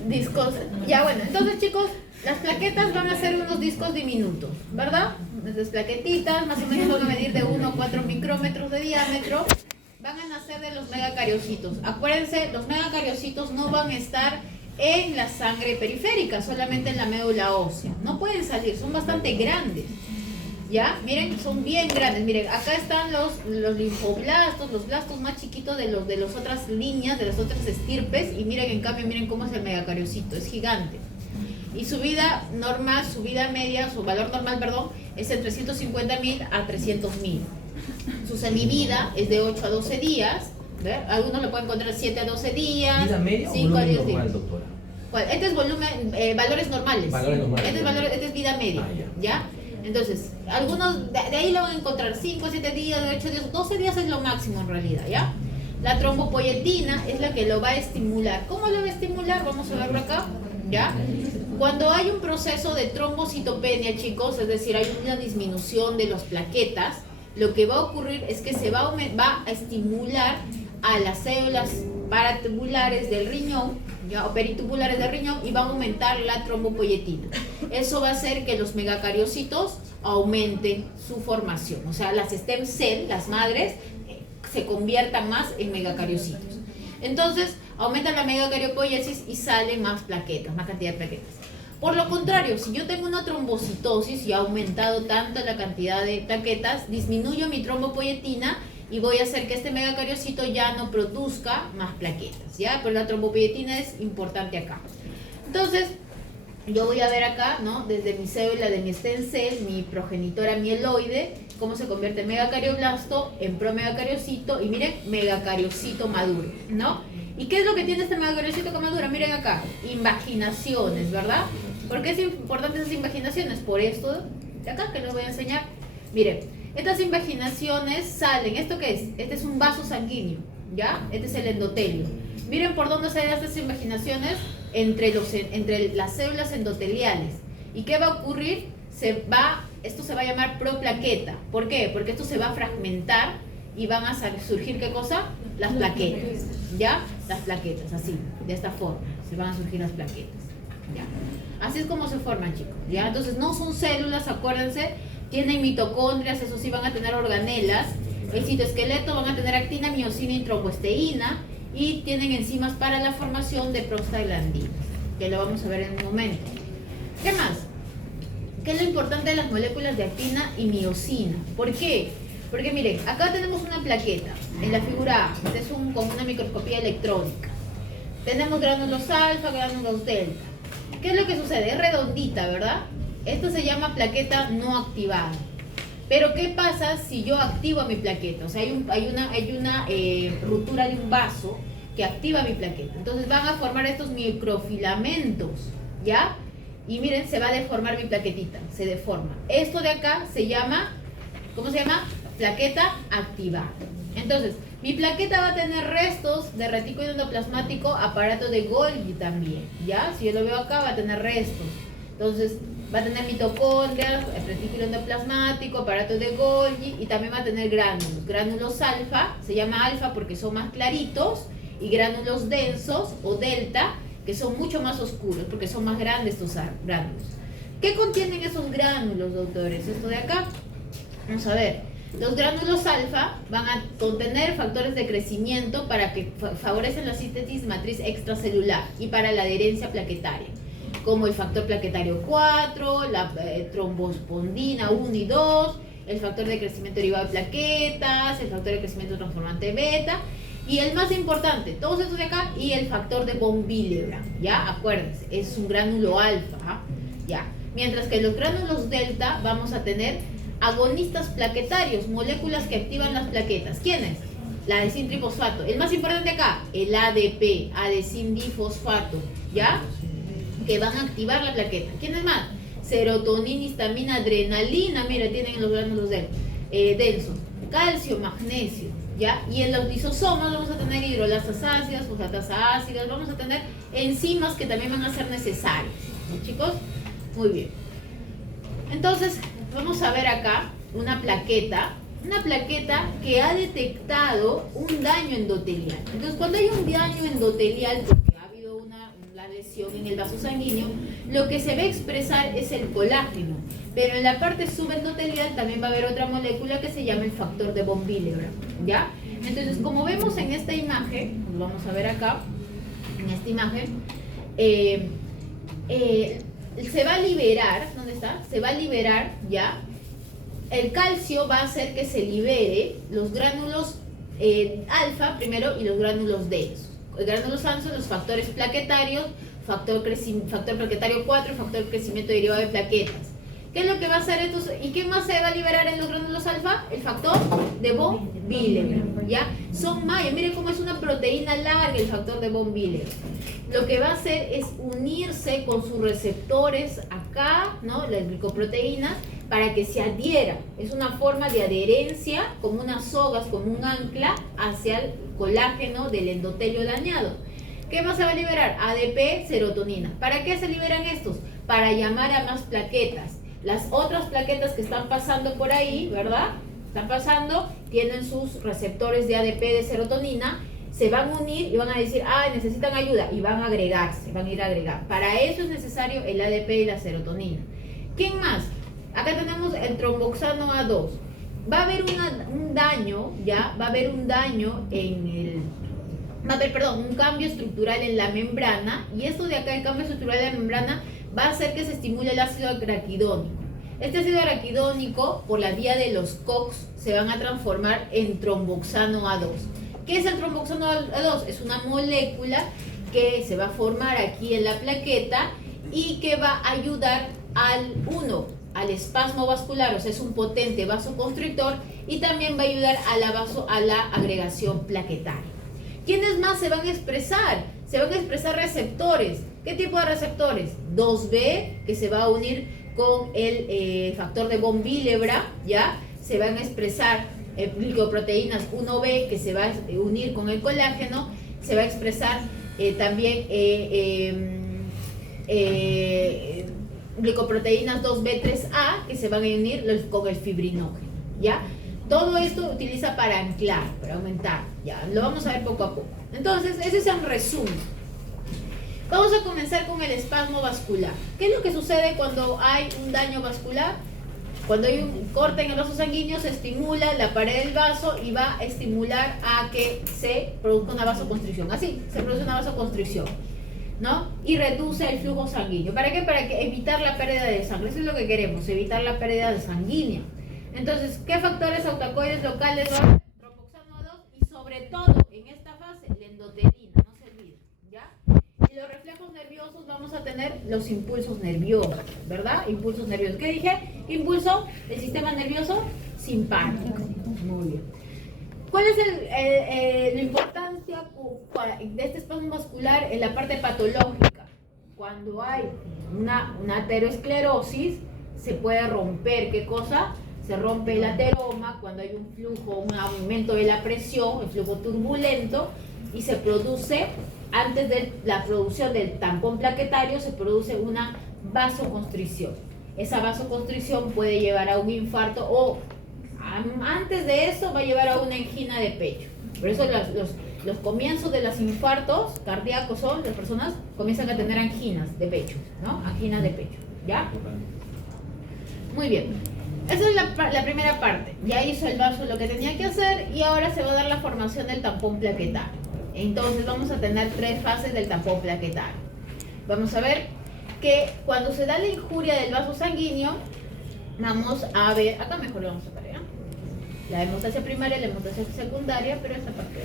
Discos. Ya, bueno, entonces, chicos, las plaquetas van a ser unos discos diminutos, ¿verdad? Estas plaquetitas, más o menos van a medir de 1 a 4 micrómetros de diámetro. Van a nacer de los megacariocitos. Acuérdense, los megacariocitos no van a estar en la sangre periférica, solamente en la médula ósea. No pueden salir, son bastante grandes. ¿Ya? Miren, son bien grandes. Miren, acá están los linfoblastos, los blastos más chiquitos de las otras líneas, de las otras estirpes. Y miren, en cambio, miren cómo es el megacariocito, es gigante. Y su vida normal, su vida media, su valor normal, perdón, es entre 150.000 a 300.000. Su semivida es de 8 a 12 días. ¿Ver? Algunos lo pueden encontrar 7 a 12 días. ¿Vida media o 5 a volumen 10 normal, días. doctora? Bueno, este es valores normales. Valores normales. Este es vida media. ¿Ya? Entonces, algunos de ahí lo van a encontrar 5 a 7 días, de 8 días, 12 días es lo máximo en realidad, ¿ya? La trombopoyetina es la que lo va a estimular. ¿Cómo lo va a estimular? Vamos a verlo acá, ¿ya? Cuando hay un proceso de trombocitopenia, chicos, es decir, hay una disminución de las plaquetas, lo que va a ocurrir es que se va a estimular a las células paratubulares del riñón, ¿ya? O peritubulares del riñón, y va a aumentar la trombopoyetina. Eso va a hacer que los megacariocitos aumenten su formación. O sea, las stem cell, las madres, se conviertan más en megacariocitos. Entonces, aumenta la megacariopoiesis y salen más plaquetas, más cantidad de plaquetas. Por lo contrario, si yo tengo una trombocitosis y ha aumentado tanto la cantidad de plaquetas, disminuyo mi trombopoyetina y voy a hacer que este megacariocito ya no produzca más plaquetas, ¿ya? Pero la trombopoyetina es importante acá. Entonces, yo voy a ver acá, ¿no? Desde mi célula de mi stem cell, mi progenitora mieloide, cómo se convierte en megacarioplasto, en promegacariocito y miren, megacariocito maduro, ¿no? ¿Y qué es lo que tiene este megacariocito que madura? Miren acá, invaginaciones, ¿verdad? ¿Por qué es importante esas invaginaciones? Por esto de acá que les voy a enseñar. Miren, estas invaginaciones salen, ¿esto qué es? Este es un vaso sanguíneo, ¿ya? Este es el endotelio. Miren por dónde salen estas invaginaciones entre las células endoteliales. ¿Y qué va a ocurrir? Esto se va a llamar proplaqueta. ¿Por qué? Porque esto se va a fragmentar y van a surgir, ¿qué cosa? Las plaquetas, ¿ya? Las plaquetas, así, de esta forma, se van a surgir las plaquetas, ¿ya? Así es como se forman, chicos, ¿ya? Entonces no son células, acuérdense, tienen mitocondrias, eso sí, van a tener organelas, el citoesqueleto van a tener actina, miosina y tromboesteína, y tienen enzimas para la formación de prostaglandinas, que lo vamos a ver en un momento. ¿Qué más? ¿Qué es lo importante de las moléculas de actina y miosina? ¿Por qué? Porque miren, acá tenemos una plaqueta, en la figura A, este es con una microscopía electrónica. Tenemos gránulos alfa, gránulos delta. ¿Qué es lo que sucede? Es redondita, ¿verdad? Esto se llama plaqueta no activada. Pero ¿qué pasa si yo activo mi plaqueta? O sea, hay una ruptura de un vaso que activa mi plaqueta. Entonces van a formar estos microfilamentos, ¿ya? Y miren, se va a deformar mi plaquetita, se deforma. Esto de acá se llama, ¿cómo se llama? Plaqueta activada. Entonces, mi plaqueta va a tener restos de retículo endoplasmático, aparato de Golgi también, ¿ya? Si yo lo veo acá, va a tener restos. Entonces, va a tener mitocondrias, retículo endoplasmático, aparato de Golgi y también va a tener gránulos. Gránulos alfa, se llama alfa porque son más claritos, y gránulos densos o delta, que son mucho más oscuros porque son más grandes estos gránulos. ¿Qué contienen esos gránulos, doctores? Esto de acá. Vamos a ver. Los gránulos alfa van a contener factores de crecimiento para que favorecen la síntesis matriz extracelular y para la adherencia plaquetaria, como el factor plaquetario 4, la trombospondina 1 y 2, el factor de crecimiento derivado de plaquetas, el factor de crecimiento transformante beta, y el más importante, todos estos de acá, y el factor de von Willebrand, ¿ya? Acuérdense, es un gránulo alfa, ¿ya? Mientras que los gránulos delta vamos a tener agonistas plaquetarios, moléculas que activan las plaquetas. ¿Quiénes? La adesín trifosfato. El más importante acá, el ADP, adesín difosfato, ¿ya? Que van a activar la plaqueta. ¿Quiénes más? Serotonina, histamina, adrenalina, mira, tienen los gránulos densos. Calcio, magnesio, ¿ya? Y en los lisosomas vamos a tener hidrolasas ácidas, fosfatas ácidas, vamos a tener enzimas que también van a ser necesarias, ¿no, chicos? Muy bien. Entonces, vamos a ver acá una plaqueta que ha detectado un daño endotelial. Entonces, cuando hay un daño endotelial, porque ha habido una lesión en el vaso sanguíneo, lo que se va a expresar es el colágeno. Pero en la parte subendotelial también va a haber otra molécula que se llama el factor de von Willebrand, ¿ya? Entonces, como vemos en esta imagen, lo vamos a ver acá, en esta imagen, se va a liberar, ¿dónde está? Se va a liberar, ¿ya? El calcio va a hacer que se libere los gránulos alfa primero y los gránulos densos. Los gránulos alfa son los factores plaquetarios, factor plaquetario 4, factor de crecimiento derivado de plaquetas. ¿Qué es lo que va a hacer esto? ¿Y qué más se va a liberar en los gránulos alfa? El factor de von Willebrand, ¿ya? Son mayas, miren cómo es una proteína larga el factor de von Willebrand. Lo que va a hacer es unirse con sus receptores acá, ¿no? Las glicoproteínas, para que se adhiera. Es una forma de adherencia, como unas sogas, como un ancla hacia el colágeno del endotelio dañado. ¿Qué más se va a liberar? ADP, serotonina. ¿Para qué se liberan estos? Para llamar a más plaquetas. Las otras plaquetas que están pasando por ahí, ¿verdad? Están pasando, tienen sus receptores de ADP, de serotonina, se van a unir y van a decir, necesitan ayuda, y van a agregarse, van a ir a agregar. Para eso es necesario el ADP y la serotonina. ¿Quién más? Acá tenemos el tromboxano A2. Va a haber un daño, ¿ya? Va a haber un daño un cambio estructural en la membrana, y esto de acá, el cambio estructural en la membrana, va a hacer que se estimule el ácido araquidónico. Este ácido araquidónico, por la vía de los COX, se van a transformar en tromboxano A2. ¿Qué es el tromboxano A2? Es una molécula que se va a formar aquí en la plaqueta y que va a ayudar al espasmo vascular, o sea, es un potente vasoconstrictor, y también va a ayudar a la agregación plaquetaria. ¿Quiénes más se van a expresar? Se van a expresar receptores. ¿Qué tipo de receptores? 2B, que se va a unir con el factor de von Willebrand, ¿ya? Se van a expresar glicoproteínas 1B, que se va a unir con el colágeno. Se va a expresar también glicoproteínas 2B3A, que se van a unir con el fibrinógeno, ¿ya? Todo esto utiliza para anclar, para aumentar, ya, lo vamos a ver poco a poco. Entonces, ese es un resumen. Vamos a comenzar con el espasmo vascular. ¿Qué es lo que sucede cuando hay un daño vascular? Cuando hay un corte en el vaso sanguíneo, se estimula la pared del vaso y va a estimular a que se produzca una vasoconstricción. Así, se produce una vasoconstricción, ¿no? Y reduce el flujo sanguíneo. ¿Para qué? Para evitar la pérdida de sangre. Eso es lo que queremos, evitar la pérdida de sanguínea. Entonces, ¿qué factores autacoides locales va a haber? Tromboxano 2 y sobre todo en esta fase, la endotelina, no se olvide, ¿ya? Y los reflejos nerviosos vamos a tener los impulsos nerviosos, ¿verdad? Impulsos nerviosos. ¿Qué dije? Impulso del sistema nervioso simpático. Muy bien. ¿Cuál es la importancia de este espasmo vascular en la parte patológica? Cuando hay una aterosclerosis, se puede romper, ¿qué cosa? Se rompe el ateroma cuando hay un flujo, un aumento de la presión, el flujo turbulento, y se produce, antes de la producción del tampón plaquetario, se produce una vasoconstricción. Esa vasoconstricción puede llevar a un infarto o antes de eso va a llevar a una angina de pecho. Por eso los comienzos de los infartos cardíacos son, las personas comienzan a tener anginas de pecho, ¿no? Anginas de pecho, ¿ya? Muy bien. Esa es la primera parte. Ya hizo el vaso lo que tenía que hacer y ahora se va a dar la formación del tampón plaquetario. Entonces vamos a tener 3 fases del tampón plaquetario. Vamos a ver que cuando se da la injuria del vaso sanguíneo, vamos a ver, acá mejor lo vamos a ver, ¿eh? La hemostasia primaria, la hemostasia secundaria, pero esta parte.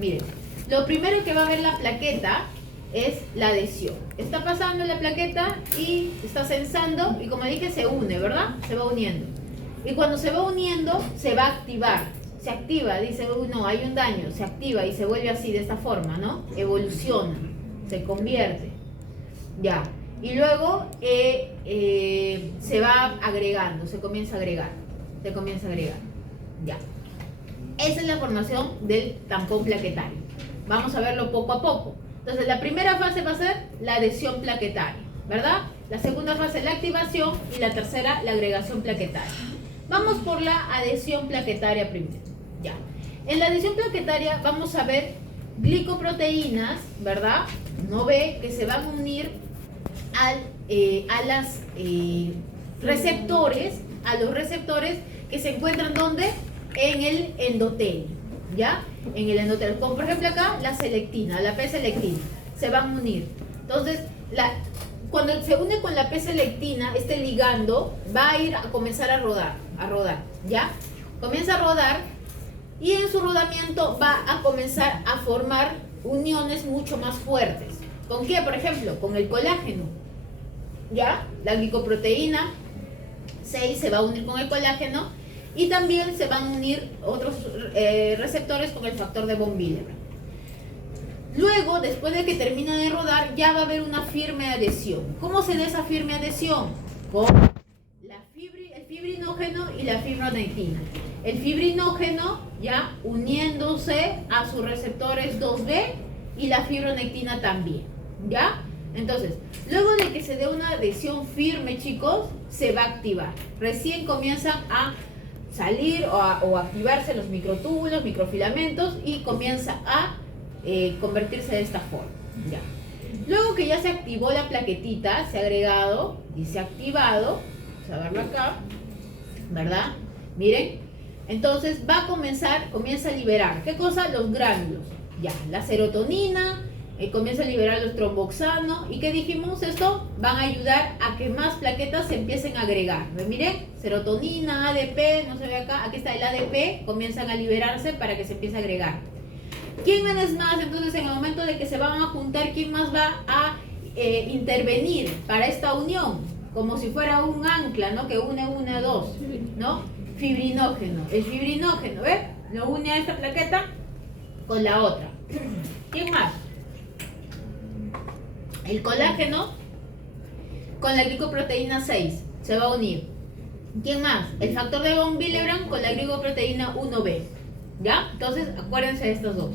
Miren, lo primero que va a ver la plaqueta es la adhesión. Está pasando la plaqueta y está censando y como dije se une, ¿verdad? Se va uniendo. Y cuando se va uniendo se va a activar. Se activa, dice, no, hay un daño, se activa y se vuelve así, de esta forma, ¿no? Evoluciona, se convierte. Ya. Y luego se va agregando, se comienza a agregar. Ya. Esa es la formación del tampón plaquetario. Vamos a verlo poco a poco. Entonces, la primera fase va a ser la adhesión plaquetaria, ¿verdad? La segunda fase, la activación, y la tercera, la agregación plaquetaria. Vamos por la adhesión plaquetaria primero, ya. En la adhesión plaquetaria vamos a ver glicoproteínas, ¿verdad? No ve que se van a unir a los receptores que se encuentran ¿dónde? En el endotelio. ¿Ya? En el endotelio, como por ejemplo acá la selectina, la P-selectina, se van a unir. Entonces, cuando se une con la P-selectina, este ligando va a ir a comenzar a rodar, ¿ya? Comienza a rodar y en su rodamiento va a comenzar a formar uniones mucho más fuertes. ¿Con qué? Por ejemplo, con el colágeno, ¿ya? La glicoproteína 6 se va a unir con el colágeno. Y también se van a unir otros receptores con el factor de von Willebrand. Luego, después de que termina de rodar, ya va a haber una firme adhesión. ¿Cómo se da esa firme adhesión? Con el fibrinógeno y la fibronectina. El fibrinógeno ya uniéndose a sus receptores 2B y la fibronectina también, ¿ya? Entonces, luego de que se dé una adhesión firme, chicos, se va a activar. Recién comienzan a salir o activarse los microtúbulos, microfilamentos y comienza a convertirse de esta forma. Ya. Luego que ya se activó la plaquetita, se ha agregado y se ha activado, vamos a verlo acá, ¿verdad? Miren, entonces va a comienza a liberar, ¿qué cosa? Los gránulos, ya, la serotonina, comienza a liberar los tromboxano. ¿Y qué dijimos? Esto van a ayudar a que más plaquetas se empiecen a agregar. Miren, serotonina, ADP, no se ve acá, aquí está el ADP, comienzan a liberarse para que se empiece a agregar. ¿Quién es más? Entonces, en el momento de que se van a juntar, ¿quién más va a intervenir para esta unión, como si fuera un ancla, ¿no? Que une una, dos, ¿no? Fibrinógeno. El fibrinógeno, ¿ves? Lo une a esta plaqueta con la otra. ¿Quién más? El colágeno con la glicoproteína 6 se va a unir. ¿Quién más? El factor de von Willebrand con la glicoproteína 1B. ¿Ya? Entonces, acuérdense de estos dos.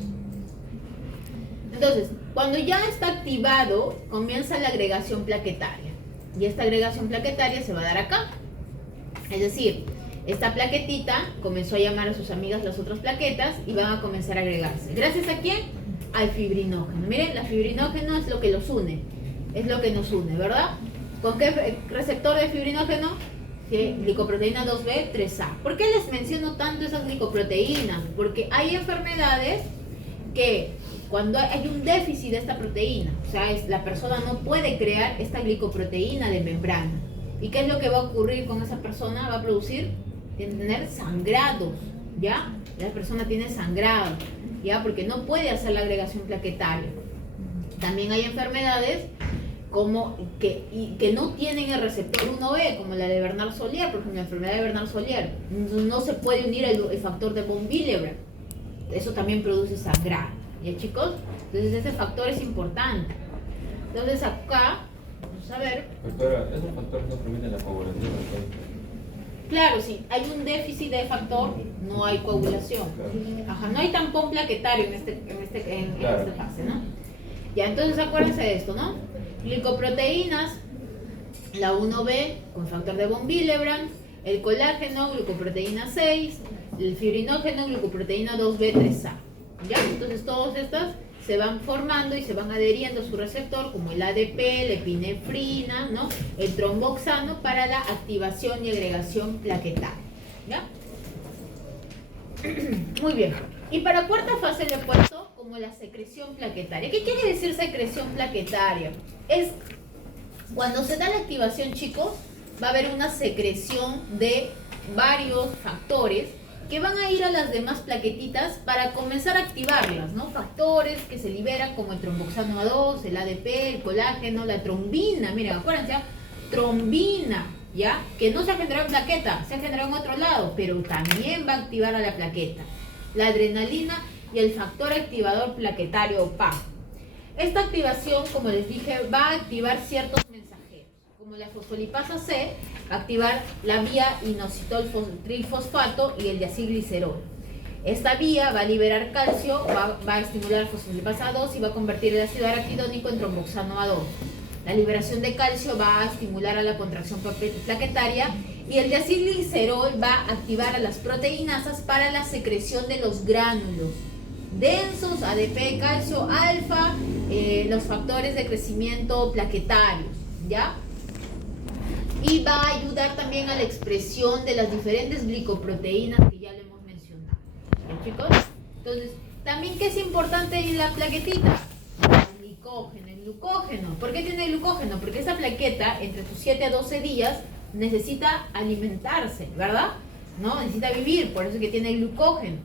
Entonces, cuando ya está activado, comienza la agregación plaquetaria. Y esta agregación plaquetaria se va a dar acá. Es decir, esta plaquetita comenzó a llamar a sus amigas las otras plaquetas y van a comenzar a agregarse. ¿Gracias a quién? Al fibrinógeno. Miren, la fibrinógeno es lo que los une. Es lo que nos une, ¿verdad? ¿Con qué receptor de fibrinógeno? Glicoproteína 2B, 3A. ¿Por qué les menciono tanto esas glicoproteínas? Porque hay enfermedades que cuando hay un déficit de esta proteína, o sea, la persona no puede crear esta glicoproteína de membrana. ¿Y qué es lo que va a ocurrir con esa persona? Va a producir, tener sangrados, ¿ya? La persona tiene sangrado, ¿ya? Porque no puede hacer la agregación plaquetaria. También hay enfermedades como que no tienen el receptor 1B, como la de Bernard-Solier, por ejemplo, la enfermedad de Bernard-Solier. No se puede unir el factor de von Willebrand. Eso también produce sangrado. ¿Ya, chicos? Entonces ese factor es importante. Entonces acá, vamos a ver. Doctora, ¿esos factores no permiten la coagulación? Claro, sí, hay un déficit de factor, no hay coagulación. Ajá, no hay tampón plaquetario en esta fase, ¿no? Ya, entonces acuérdense de esto, ¿no? Glicoproteínas, la 1B con factor de von Willebrand, el colágeno, glicoproteína 6, el fibrinógeno, glicoproteína 2B, 3A. ¿Ya? Entonces todas estas se van formando y se van adheriendo a su receptor, como el ADP, la epinefrina, ¿no? El tromboxano, para la activación y agregación plaquetaria. ¿Ya? Muy bien. Y para cuarta fase le he puesto como la secreción plaquetaria. ¿Qué quiere decir secreción plaquetaria? Es cuando se da la activación, chicos, va a haber una secreción de varios factores que van a ir a las demás plaquetitas para comenzar a activarlas, ¿no? Factores que se liberan como el tromboxano A2, el ADP, el colágeno, la trombina. Miren, acuérdense, trombina, ¿ya? Que no se ha generado en plaqueta, se ha generado en otro lado, pero también va a activar a la plaqueta. La adrenalina y el factor activador plaquetario PAM. Esta activación, como les dije, va a activar ciertos mensajeros, como la fosfolipasa C, va a activar la vía inositol trifosfato y el diacilglicerol. Esta vía va a liberar calcio, va a estimular fosfolipasa 2 y va a convertir el ácido araquidónico en tromboxano A2. La liberación de calcio va a estimular a la contracción plaquetaria y el diacilglicerol va a activar a las proteinasas para la secreción de los gránulos densos, ADP, calcio, alfa, los factores de crecimiento plaquetarios, ¿ya? Y va a ayudar también a la expresión de las diferentes glicoproteínas que ya le hemos mencionado. ¿Ya, chicos? Entonces, también, ¿qué es importante en la plaquetita? El glicógeno, el glucógeno. ¿Por qué tiene glucógeno? Porque esa plaqueta, entre sus 7 a 12 días, necesita alimentarse, ¿verdad? ¿No? Necesita vivir, por eso es que tiene glucógeno.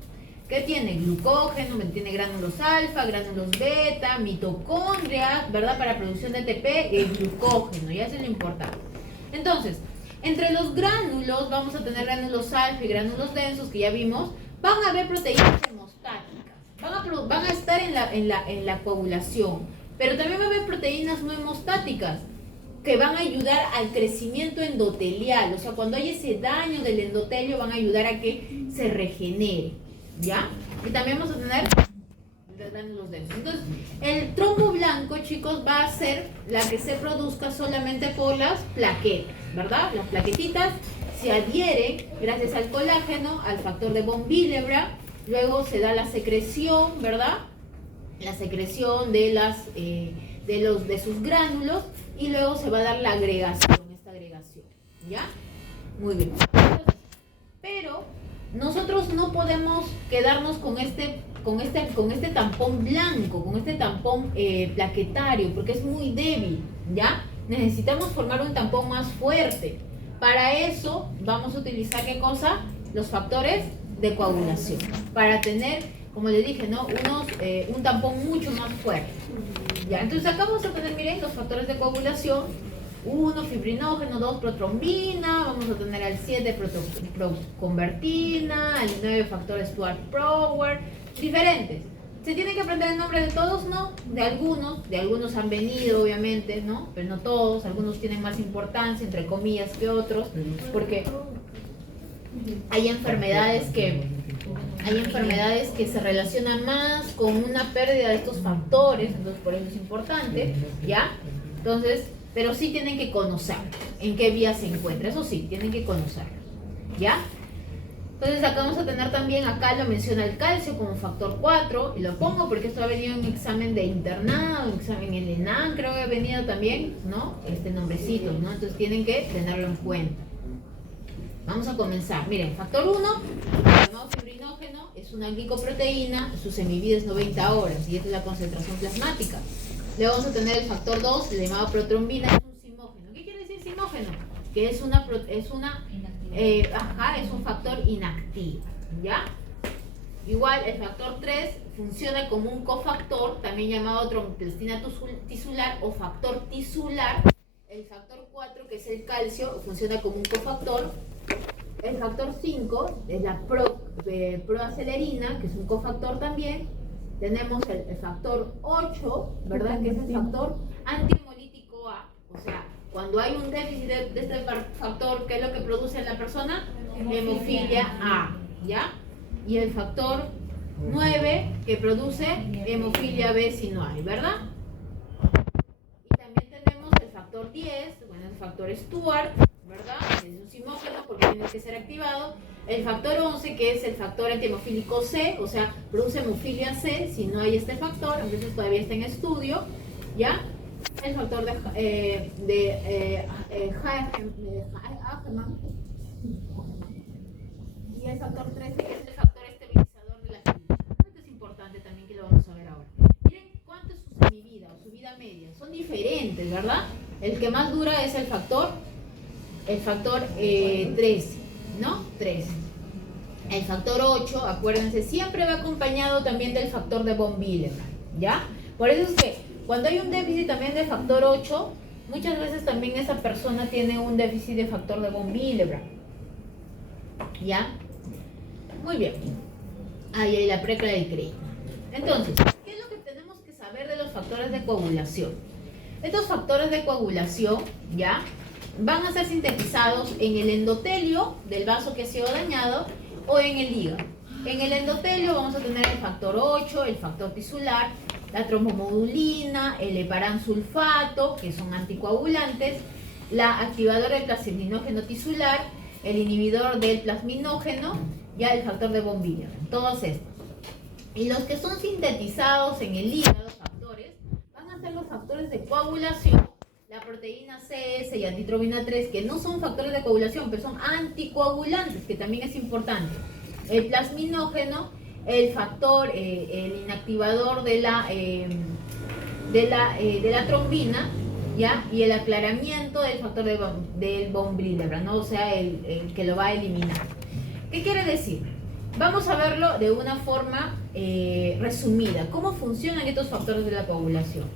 ¿Qué tiene? Glucógeno, tiene gránulos alfa, gránulos beta, mitocondrias, ¿verdad? Para producción de ATP, el glucógeno, ya eso es lo importante. Entonces, entre los gránulos vamos a tener gránulos alfa y gránulos densos, que ya vimos. Van a haber proteínas hemostáticas, van a estar en la coagulación, pero también va a haber proteínas no hemostáticas que van a ayudar al crecimiento endotelial. O sea, cuando hay ese daño del endotelio, van a ayudar a que se regenere, ¿ya? Y también vamos a tener gránulos densos. Entonces, el trombo blanco, chicos, va a ser la que se produzca solamente por las plaquetas, ¿verdad? Las plaquetitas se adhieren gracias al colágeno, al factor de von Willebrand. Luego se da la secreción, ¿verdad? La secreción de sus gránulos, y luego se va a dar la agregación, esta agregación, ¿ya? Muy bien. Pero nosotros no podemos quedarnos con este tampón blanco, con este tampón plaquetario, porque es muy débil, ¿ya? Necesitamos formar un tampón más fuerte. Para eso vamos a utilizar, ¿qué cosa? Los factores de coagulación, para tener como les dije, ¿no? Un tampón mucho más fuerte. Ya, entonces acá vamos a tener, miren, los factores de coagulación. 1, fibrinógeno, 2, protrombina, vamos a tener al 7, proconvertina, al 9, factor Stuart-Prower, diferentes. ¿Se tienen que aprender el nombre de todos? No, de algunos han venido, obviamente, ¿no? Pero no todos, algunos tienen más importancia, entre comillas, que otros, porque hay enfermedades que se relacionan más con una pérdida de estos factores, entonces por eso es importante, ¿ya? Entonces, pero sí tienen que conocer en qué vía se encuentra, eso sí, tienen que conocerlo, ¿ya? Entonces acá vamos a tener también, acá lo menciona el calcio como factor 4, y lo pongo porque esto ha venido en un examen de internado, un examen en el ENAM, creo que ha venido también, ¿no? Este nombrecito, ¿no? Entonces tienen que tenerlo en cuenta. Vamos a comenzar. Miren, factor 1, llamado fibrinógeno, es una glicoproteína, su semivida es 90 horas y esta es la concentración plasmática. Luego vamos a tener el factor 2, llamado protrombina, es un simógeno. ¿Qué quiere decir simógeno? Que es un factor inactivo, ¿ya? Igual el factor 3 funciona como un cofactor, también llamado tromboplastina tisular o factor tisular. El factor 4, que es el calcio, funciona como un cofactor. El factor 5 es la proacelerina, que es un cofactor también. Tenemos el factor 8, ¿verdad? Que es el factor antihemolítico A. O sea, cuando hay un déficit de este factor, ¿qué es lo que produce en la persona? Hemofilia A, ¿ya? Y el factor 9, que produce hemofilia B si no hay, ¿verdad? Y también tenemos el factor 10, bueno, el factor Stuart, ¿verdad? Es un simógeno porque tiene que ser activado. El factor 11, que es el factor antihemofílico C, o sea, produce hemofilia C si no hay este factor, entonces todavía está en estudio, ¿ya? El factor de Hageman y el factor 13, que es el factor estabilizador de la fibrina. Esto es importante también, que lo vamos a ver ahora. Miren cuánto es su semivida o su vida media, son diferentes, ¿verdad? El que más dura es el factor 13, ¿no? 13. El factor 8, acuérdense, siempre va acompañado también del factor de von Willebrand, ¿ya? Por eso es que cuando hay un déficit también de factor 8, muchas veces también esa persona tiene un déficit de factor de von Willebrand, ¿ya? Muy bien. Ahí hay la preclaritreína. Entonces, ¿qué es lo que tenemos que saber de los factores de coagulación? Estos factores de coagulación, ¿ya?, van a ser sintetizados en el endotelio del vaso que ha sido dañado o en el hígado. En el endotelio vamos a tener el factor 8, el factor tisular, la trombomodulina, el heparansulfato, que son anticoagulantes, la activadora del plasminógeno tisular, el inhibidor del plasminógeno, ya el factor de von Willebrand, todos estos. Y los que son sintetizados en el hígado, factores, van a ser los factores de coagulación, la proteína CS y antitrobina 3, que no son factores de coagulación, pero son anticoagulantes, que también es importante. El plasminógeno, el factor, el inactivador de la trombina, ¿ya? Y el aclaramiento del factor del von Willebrand, ¿no? O sea, el que lo va a eliminar. ¿Qué quiere decir? Vamos a verlo de una forma resumida. ¿Cómo funcionan estos factores de la coagulación?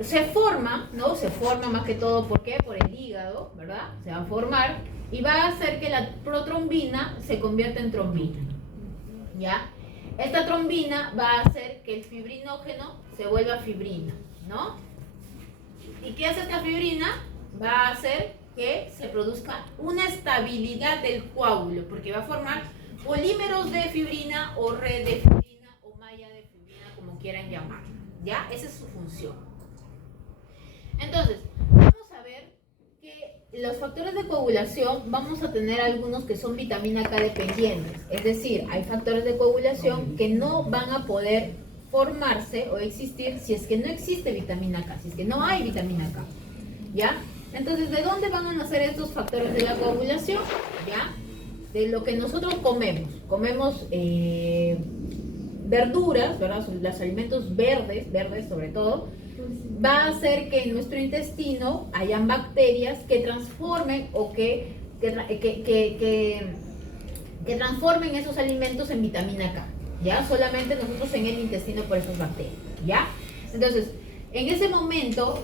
Se forma, ¿no? Se forma más que todo, ¿por qué? Por el hígado, ¿verdad? Se va a formar y va a hacer que la protrombina se convierta en trombina, ¿ya? Esta trombina va a hacer que el fibrinógeno se vuelva fibrina, ¿no? ¿Y qué hace esta fibrina? Va a hacer que se produzca una estabilidad del coágulo, porque va a formar polímeros de fibrina o red de fibrina o malla de fibrina, como quieran llamarla, ¿ya? Esa es su función. Entonces, vamos a ver que los factores de coagulación, vamos a tener algunos que son vitamina K dependientes, es decir, hay factores de coagulación que no van a poder formarse o existir si es que no existe vitamina K, si es que no hay vitamina K, ¿ya? Entonces, ¿de dónde van a nacer estos factores de la coagulación? ¿Ya? De lo que nosotros comemos. Comemos verduras, ¿verdad? Los alimentos verdes sobre todo, va a hacer que en nuestro intestino hayan bacterias que transformen o que transformen esos alimentos en vitamina K. ¿ya? Solamente nosotros en el intestino por esas bacterias, ¿ya? Entonces, en ese momento,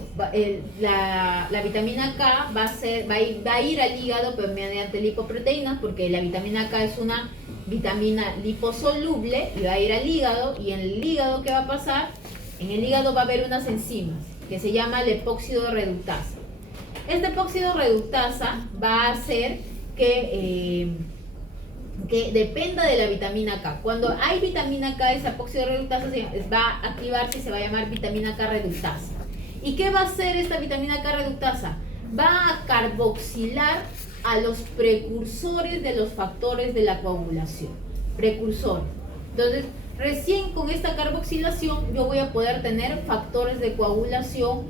la vitamina K va a ir al hígado, pero mediante lipoproteínas, porque la vitamina K es una vitamina liposoluble y va a ir al hígado. Y en el hígado, ¿qué va a pasar? En el hígado va a haber unas enzimas que se llama el epóxido reductasa. Este epóxido reductasa va a hacer que dependa de la vitamina K. Cuando hay vitamina K, esa epóxido reductasa va a activarse y se va a llamar vitamina K reductasa. ¿Y qué va a hacer esta vitamina K reductasa? Va a carboxilar a los precursores de los factores de la coagulación. Precursores. Entonces, recién con esta carboxilación yo voy a poder tener factores de coagulación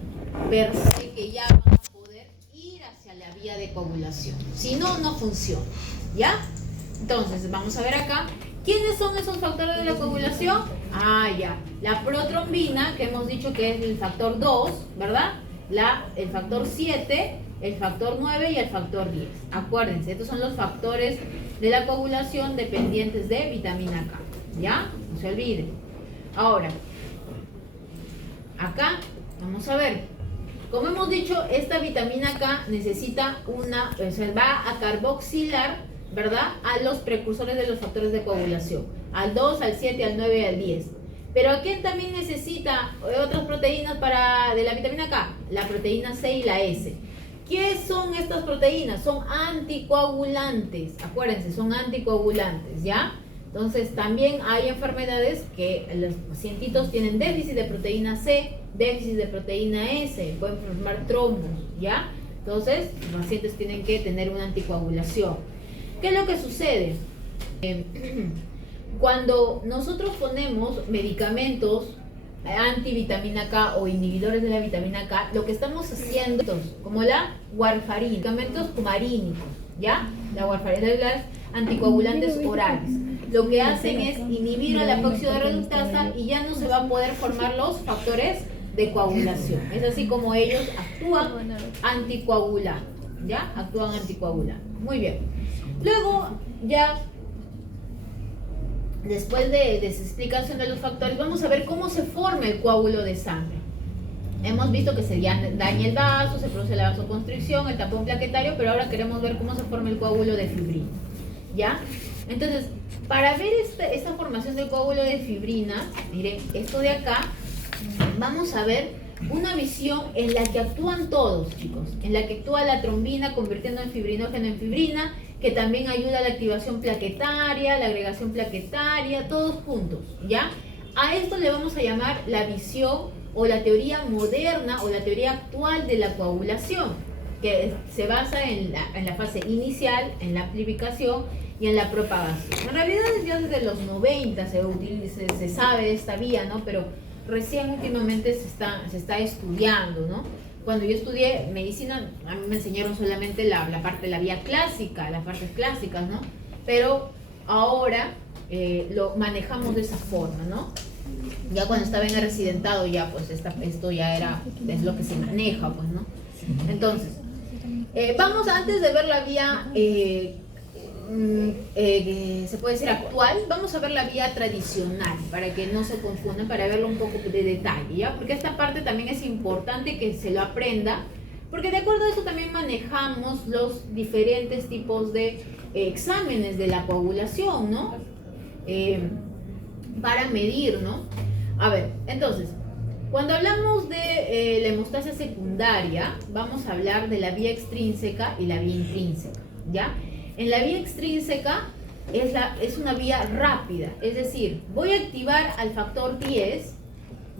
per se que ya van a poder ir hacia la vía de coagulación. Si no, no funciona. ¿Ya? Entonces, vamos a ver acá. ¿Quiénes son esos factores de la coagulación? Ah, ya. La protrombina, que hemos dicho que es el factor 2, ¿verdad? El factor 7, el factor 9 y el factor 10. Acuérdense, estos son los factores de la coagulación dependientes de vitamina K. ¿Ya? No se olviden. Ahora, acá, vamos a ver. Como hemos dicho, esta vitamina K necesita va a carboxilar, ¿verdad?, a los precursores de los factores de coagulación, al 2, al 7, al 9 y al 10. Pero ¿quién también necesita otras proteínas de la vitamina K? La proteína C y la S. ¿Qué son estas proteínas? Son anticoagulantes. Acuérdense, son anticoagulantes, ¿ya? Entonces también hay enfermedades que los pacientitos tienen déficit de proteína C, déficit de proteína S, pueden formar trombos, ¿ya? Entonces los pacientes tienen que tener una anticoagulación. ¿Qué es lo que sucede? Cuando nosotros ponemos medicamentos antivitamina K o inhibidores de la vitamina K, lo que estamos haciendo, como la warfarina, medicamentos cumarínicos, ¿ya? La warfarina es las anticoagulantes orales. Lo que hacen es inhibir al epóxido reductasa y ya no se va a poder formar los factores de coagulación. Es así como ellos actúan anticoagulando, ¿ya? Actúan anticoagulando. Muy bien. Luego, ya después de esa explicación de los factores, vamos a ver cómo se forma el coágulo de sangre. Hemos visto que se daña el vaso, se produce la vasoconstricción, el tapón plaquetario, pero ahora queremos ver cómo se forma el coágulo de fibrina, ¿ya? Entonces, para ver esta formación del coágulo de fibrina, miren, esto de acá, vamos a ver una visión en la que actúan todos, chicos, en la que actúa la trombina convirtiendo el fibrinógeno en fibrina, que también ayuda a la activación plaquetaria, la agregación plaquetaria, todos juntos, ¿ya? A esto le vamos a llamar la visión o la teoría moderna o la teoría actual de la coagulación, que se basa en la fase inicial, en la amplificación y en la propagación. En realidad ya desde los 90 se sabe de esta vía, ¿no? Pero recién últimamente se está estudiando, ¿no? Cuando yo estudié medicina, a mí me enseñaron solamente la vía clásica, las partes clásicas, ¿no? Pero ahora lo manejamos de esa forma, ¿no? Ya cuando estaba en el residentado, ya pues esto ya es lo que se maneja, pues, ¿no? Entonces, vamos antes de ver la vía, se puede decir actual, vamos a ver la vía tradicional, para que no se confundan, para verlo un poco de detalle, ¿ya? Porque esta parte también es importante que se lo aprenda, porque de acuerdo a eso también manejamos los diferentes tipos de exámenes de la coagulación, ¿no? Para medir, ¿no? A ver, entonces, cuando hablamos de la hemostasia secundaria, vamos a hablar de la vía extrínseca y la vía intrínseca, ¿ya? En la vía extrínseca es una vía rápida, es decir, voy a activar al factor 10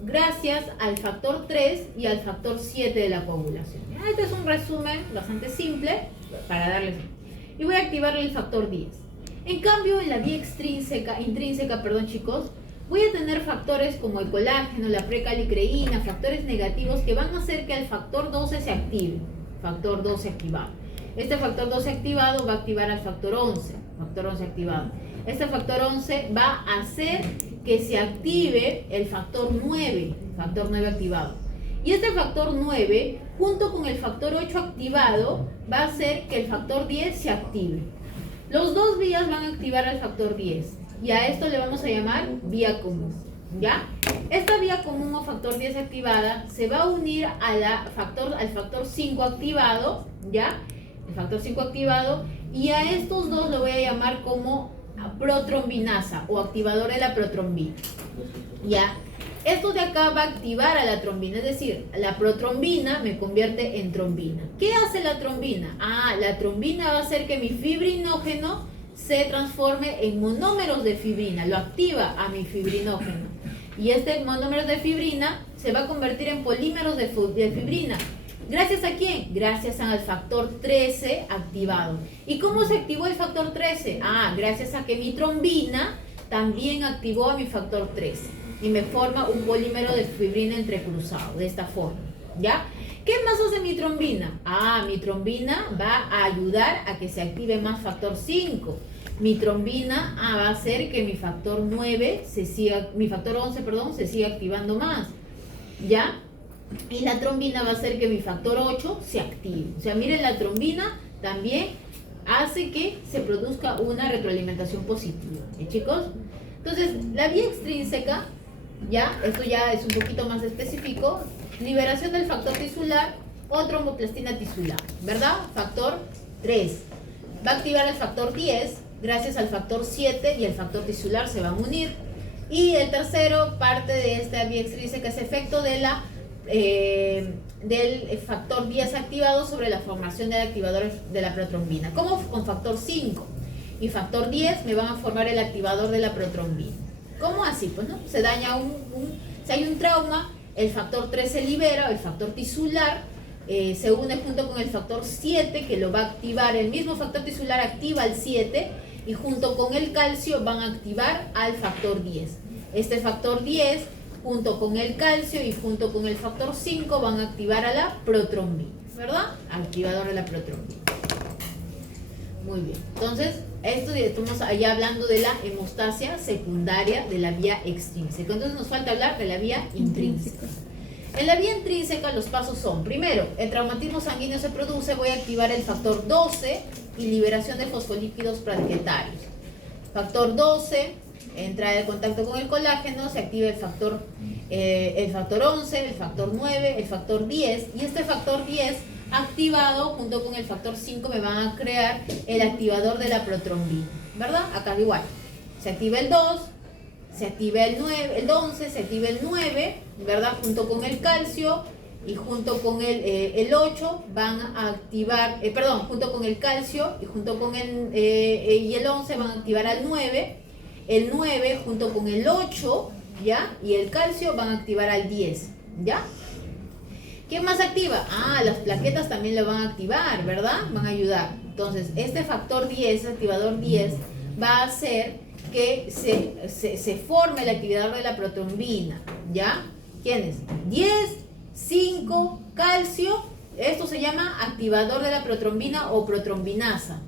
gracias al factor 3 y al factor 7 de la coagulación. Este es un resumen bastante simple para darles. Y voy a activarle el factor 10. En cambio, en la vía intrínseca, chicos, voy a tener factores como el colágeno, la precalicreína, factores negativos que van a hacer que el factor 12 se active. Factor 12 activado. Este factor 12 activado va a activar al factor 11. Factor 11 activado. Este factor 11 va a hacer que se active el factor 9. Factor 9 activado. Y este factor 9, junto con el factor 8 activado, va a hacer que el factor 10 se active. Los dos vías van a activar al factor 10. y a esto le vamos a llamar vía común, ¿ya? Esta vía común o factor 10 activada se va a unir al factor 5 activado, ¿ya? El factor 5 activado, y a estos dos lo voy a llamar como protrombinasa o activador de la protrombina, ¿ya? Esto de acá va a activar a la trombina, es decir, la protrombina me convierte en trombina. ¿Qué hace la trombina? La trombina va a hacer que mi fibrinógeno se transforme en monómeros de fibrina, lo activa a mi fibrinógeno. Y este monómero de fibrina se va a convertir en polímeros de fibrina. ¿Gracias a quién? Gracias al factor 13 activado. ¿Y cómo se activó el factor 13? Gracias a que mi trombina también activó a mi factor 13 y me forma un polímero de fibrina entrecruzado, de esta forma, ¿ya? ¿Qué más hace mi trombina? Mi trombina va a ayudar a que se active más factor 5. Mi trombina va a hacer que mi factor 11, se siga activando más, ¿ya? Y la trombina va a hacer que mi factor 8 se active. O sea, miren, la trombina también hace que se produzca una retroalimentación positiva, chicos? Entonces, la vía extrínseca, ya, esto ya es un poquito más específico, liberación del factor tisular o tromboplastina tisular, ¿verdad? Factor 3. Va a activar el factor 10, gracias al factor 7 y el factor tisular se van a unir. Y el tercero, parte de esta vía extrínseca, es efecto de del factor 10 activado sobre la formación del activador de la protrombina. ¿Cómo? Con factor 5 y factor 10 me van a formar el activador de la protrombina. ¿Cómo así? Pues no, se daña si hay un trauma, el factor 3 se libera, el factor tisular se une junto con el factor 7 que lo va a activar, el mismo factor tisular activa al 7 y junto con el calcio van a activar al factor 10. Este factor 10 junto con el calcio y junto con el factor 5 van a activar a la protrombina, ¿verdad? Activador de la protrombina. Muy bien, entonces esto estamos allá hablando de la hemostasia secundaria de la vía extrínseca. Entonces nos falta hablar de la vía intrínseca. En la vía intrínseca los pasos son: primero, el traumatismo sanguíneo se produce, voy a activar el factor 12 y liberación de fosfolípidos plaquetarios. Factor 12, entra en contacto con el colágeno, se activa el factor 11, el factor 9, el factor 10, y este factor 10 activado junto con el factor 5 me van a crear el activador de la protrombina, ¿verdad? Acá igual, se activa el 2, se activa el 9, el 11, se activa el 9, ¿verdad? Junto con el calcio y junto con el 8 van a activar, junto con el calcio y junto con el 11 van a activar al 9, el 9 junto con el 8, ¿ya? Y el calcio van a activar al 10, ¿ya? ¿Qué más activa? Las plaquetas también lo van a activar, ¿verdad? Van a ayudar. Entonces, este factor 10, activador 10, va a hacer que se forme el activador de la protrombina, ¿ya? ¿Quién es? 10, 5, calcio. Esto se llama activador de la protrombina o protrombinasa.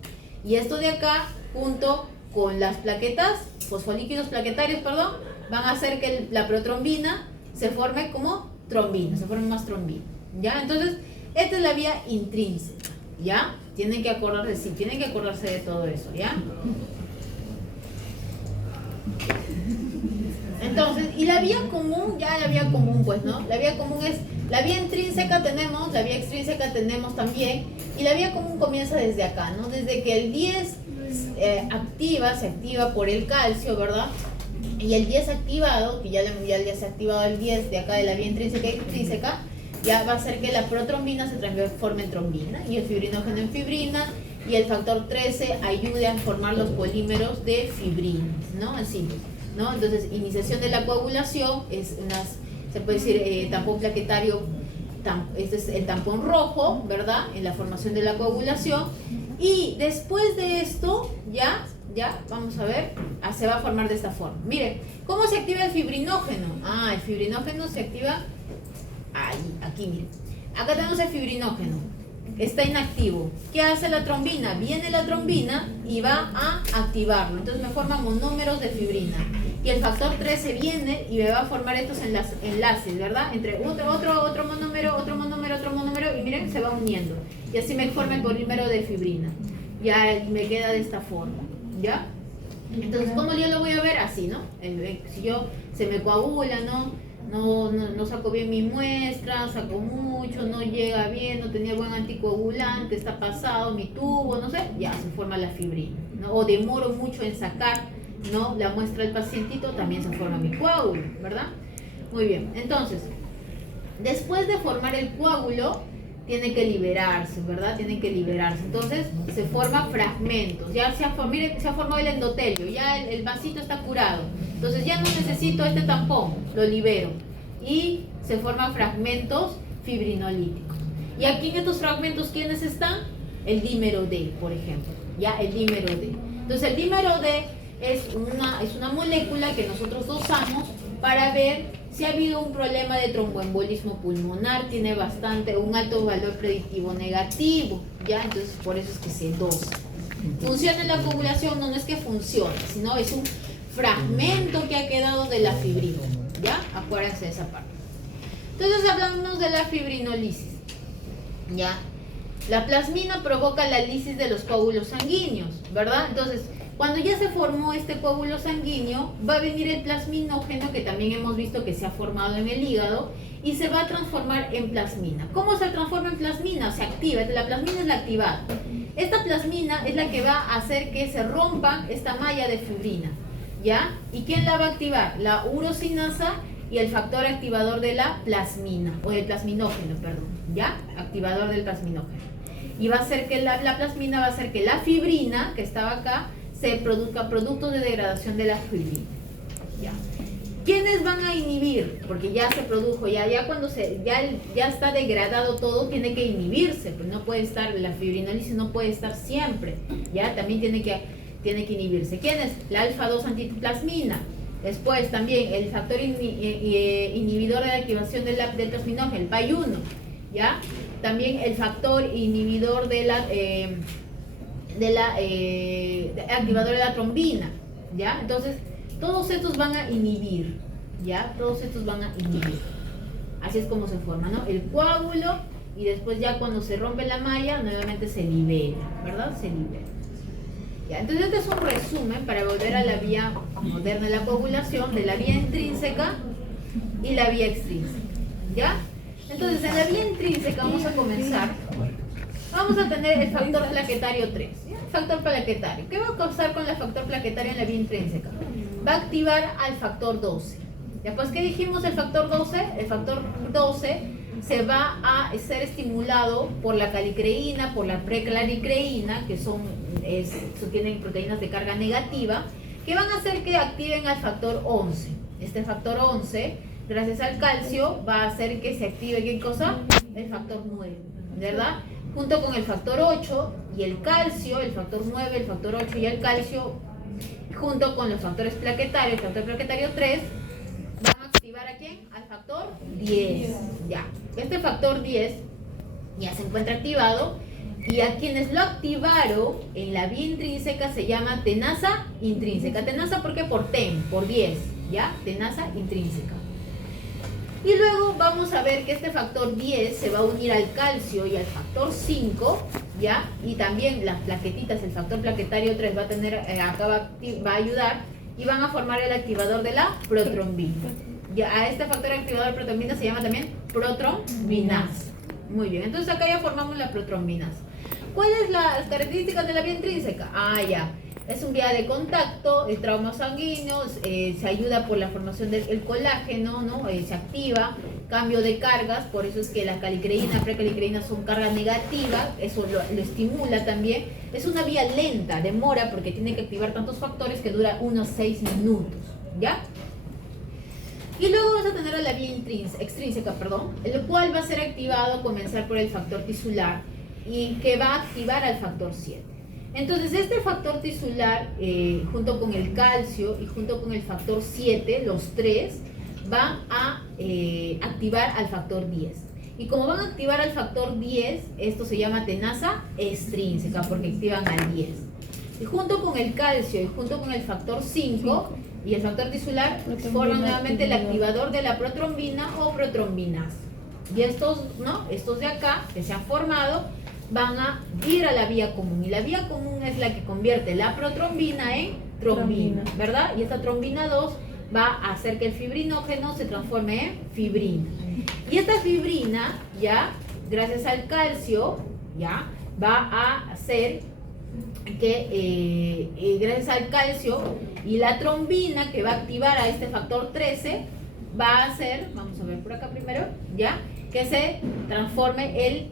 Y esto de acá, junto con las plaquetas, fosfolípidos plaquetarios, perdón, van a hacer que la protrombina se forme como trombina, se forme más trombina, ¿ya? Entonces, esta es la vía intrínseca, ¿ya? Tienen que acordarse de todo eso, ¿ya? Entonces, y la vía común, pues, ¿no? La vía común es, la vía intrínseca tenemos, la vía extrínseca tenemos también, y la vía común comienza desde acá, ¿no? Desde que el 10 se activa por el calcio, ¿verdad? Y el 10 activado, que ya se ha activado el 10 de acá de la vía intrínseca y extrínseca, ya va a hacer que la protrombina se transforme en trombina y el fibrinógeno en fibrina, y el factor 13 ayude a formar los polímeros de fibrinas, ¿no? Así, ¿no? Entonces, iniciación de la coagulación es se puede decir tampón plaquetario, este es el tampón rojo, ¿verdad? En la formación de la coagulación, y después de esto, ya vamos a ver, se va a formar de esta forma. Miren, ¿cómo se activa el fibrinógeno? El fibrinógeno se activa aquí, miren. Acá tenemos el fibrinógeno, está inactivo. ¿Qué hace la trombina? Viene la trombina y va a activarlo. Entonces me forma monómeros de fibrina. Y el factor 13 viene y me va a formar estos enlaces, ¿verdad? Entre otro monómero, y miren, se va uniendo. Y así me forma el polímero de fibrina. Ya me queda de esta forma, ¿ya? Entonces, ¿cómo yo lo voy a ver? Así, ¿no? Si yo se me coagula, no saco bien mi muestra, saco mucho, no llega bien, no tenía buen anticoagulante, está pasado mi tubo, no sé, ya se forma la fibrina, ¿no? O demoro mucho en sacar, ¿no?, la muestra del pacientito, también se forma mi coágulo, ¿verdad? Muy bien, entonces, después de formar el coágulo, tiene que liberarse, ¿verdad? Tiene que liberarse. Entonces, se forman fragmentos. Ya se ha formado el endotelio, ya el vasito está curado. Entonces, ya no necesito este tampón, lo libero. Y se forman fragmentos fibrinolíticos. Y aquí en estos fragmentos, ¿quiénes están? El dímero D, por ejemplo. Ya, el dímero D. Entonces, el dímero D es una molécula que nosotros usamos para ver si ha habido un problema de tromboembolismo pulmonar, tiene un alto valor predictivo negativo, ¿ya? Entonces por eso es que se dosa. ¿Funciona en la coagulación? No es que funcione, sino es un fragmento que ha quedado de la fibrina, ¿ya? Acuérdense de esa parte. Entonces hablamos de la fibrinolisis, ¿ya? La plasmina provoca la lisis de los coágulos sanguíneos, ¿verdad? Entonces, cuando ya se formó este coágulo sanguíneo, va a venir el plasminógeno, que también hemos visto que se ha formado en el hígado, y se va a transformar en plasmina. ¿Cómo se transforma en plasmina? Se activa, la plasmina es la activada. Esta plasmina es la que va a hacer que se rompa esta malla de fibrina, ¿ya? ¿Y quién la va a activar? La urosinasa y el factor activador de la plasmina, o del plasminógeno, perdón, ¿ya? Activador del plasminógeno. Y va a hacer que la plasmina va a hacer que la fibrina, que estaba acá, se produzca productos de degradación de la fibrina. ¿Ya? ¿Quiénes van a inhibir? Porque ya se produjo, ya cuando ya está degradado todo, tiene que inhibirse, pues no puede estar, la fibrinolisis no puede estar siempre, ya también tiene que inhibirse. ¿Quién es? La alfa-2 antiplasmina. Después también el factor inhibidor de la activación del plasminógeno, el PAI-1, ¿ya? También el factor inhibidor activador de la trombina, ¿ya? Entonces, todos estos van a inhibir, ¿ya? Todos estos van a inhibir. Así es como se forma, ¿no? El coágulo, y después ya cuando se rompe la malla, nuevamente se libera, ¿verdad? Se libera. ¿Ya? Entonces, este es un resumen para volver a la vía moderna de la coagulación, de la vía intrínseca y la vía extrínseca, ¿ya? Entonces, en la vía intrínseca vamos a comenzar. Vamos a tener el factor plaquetario 3. Factor plaquetario. ¿Qué va a causar con el factor plaquetario en la vía intrínseca? Va a activar al factor 12. Después, ¿qué dijimos del factor 12? El factor 12 se va a ser estimulado por la calicreína, por la preclaricreína, que tienen proteínas de carga negativa, que van a hacer que activen al factor 11. Este factor 11, gracias al calcio, va a hacer que se active, ¿qué cosa? El factor 9, ¿verdad? Junto con el factor 8 y el calcio, el factor 9, el factor 8 y el calcio, junto con los factores plaquetarios, el factor plaquetario 3, van a activar ¿a quién? Al factor 10. Ya. Este factor 10 ya se encuentra activado, y a quienes lo activaron en la vía intrínseca se llama tenasa intrínseca. Tenasa, ¿por qué? Por 10, por 10, ¿ya? Tenasa intrínseca. Y luego vamos a ver que este factor 10 se va a unir al calcio y al factor 5, ¿ya? Y también las plaquetitas, el factor plaquetario 3 va a tener, acá va a ayudar, y van a formar el activador de la protrombina. Ya, a este factor activador de protrombina se llama también protrombinasa. Muy bien, entonces acá ya formamos la protrombinasa. ¿Cuáles las características de la vía intrínseca? Ya. Es un vía de contacto, el trauma sanguíneo, se ayuda por la formación del colágeno, ¿no? Se activa, cambio de cargas, por eso es que la calicreína, precalicreína son carga negativa, eso lo estimula también. Es una vía lenta, demora porque tiene que activar tantos factores que dura unos 6 minutos, ¿ya? Y luego vas a tener a la vía extrínseca, el cual va a ser activado, comenzar por el factor tisular, y que va a activar al factor 7. Entonces, este factor tisular, junto con el calcio y junto con el factor 7, los tres, van a activar al factor 10. Y como van a activar al factor 10, esto se llama tenasa extrínseca, porque activan al 10. Y junto con el calcio y junto con el factor 5 y el factor tisular, forman nuevamente el activador de la protrombina o protrombinasa. Y estos de acá, que se han formado, van a ir a la vía común, y la vía común es la que convierte la protrombina en trombina, ¿verdad? Y esta trombina 2 va a hacer que el fibrinógeno se transforme en fibrina. Y esta fibrina, ya, gracias al calcio, ya, va a hacer que, gracias al calcio y la trombina que va a activar a este factor 13, va a hacer, vamos a ver por acá primero, ya, que se transforme el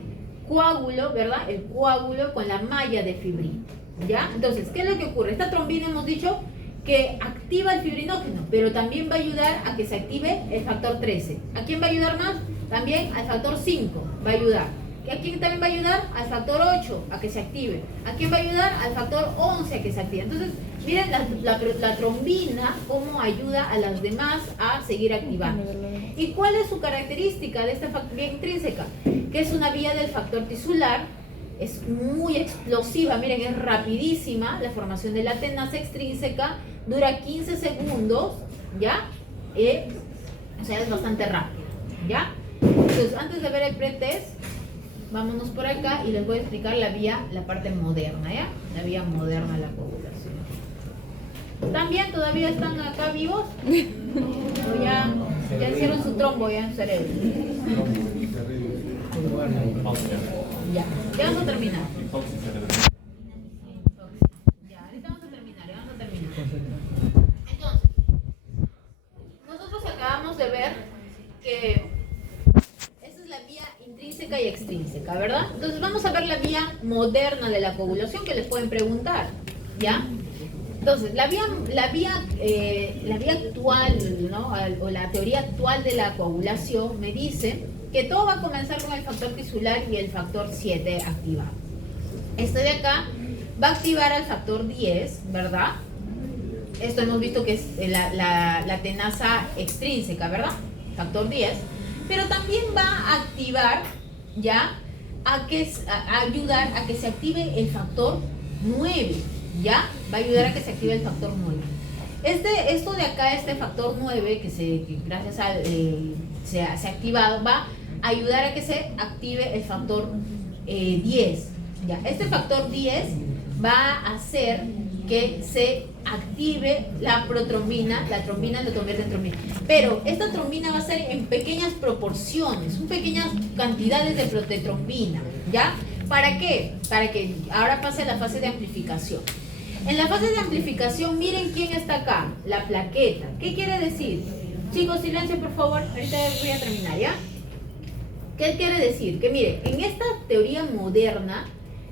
coágulo, ¿verdad? El coágulo con la malla de fibrina, ¿ya? Entonces, ¿qué es lo que ocurre? Esta trombina hemos dicho que activa el fibrinógeno, pero también va a ayudar a que se active el factor 13. ¿A quién va a ayudar más? También al factor 5 va a ayudar. ¿A quién también va a ayudar? Al factor 8 a que se active. ¿A quién va a ayudar? Al factor 11 a que se active. Entonces, miren la trombina cómo ayuda a las demás a seguir activando. ¿Y cuál es su característica de esta vía intrínseca? Que es una vía del factor tisular, es muy explosiva, miren, es rapidísima. La formación de la tenasa extrínseca dura 15 segundos, ¿ya? O sea, es bastante rápido, ¿ya? Entonces, antes de ver el pretest, vámonos por acá y les voy a explicar la parte moderna, ¿ya? La vía moderna de la coagulación. ¿También todavía están acá vivos? ¿O ya hicieron su trombo ya en su cerebro? Ya vamos a terminar. Ya, ahorita vamos a terminar. Entonces, nosotros acabamos de ver que esa es la vía intrínseca y extrínseca, ¿verdad? Entonces vamos a ver la vía moderna de la coagulación que les pueden preguntar, ¿ya? Entonces, la vía actual, ¿no? O la teoría actual de la coagulación me dice que todo va a comenzar con el factor tisular y el factor 7 activado. Este de acá va a activar al factor 10, ¿verdad? Esto hemos visto que es la tenasa extrínseca, ¿verdad? Factor 10. Pero también va a activar, ¿ya? A ayudar a que se active el factor 9, ¿ya? Va a ayudar a que se active el factor 9. Esto de acá, este factor 9, que gracias a se ha activado, va a ayudar a que se active el factor 10. ¿Ya? Este factor 10 va a hacer que se active la protrombina, la trombina lo convierte en trombina. Pero esta trombina va a ser en pequeñas proporciones, pequeñas cantidades de trombina, ¿ya? ¿Para qué? Para que ahora pase la fase de amplificación. En la fase de amplificación, miren quién está acá, la plaqueta. ¿Qué quiere decir? Chicos, silencio por favor, ahorita voy a terminar, ¿ya? ¿Qué quiere decir? Que miren, en esta teoría moderna,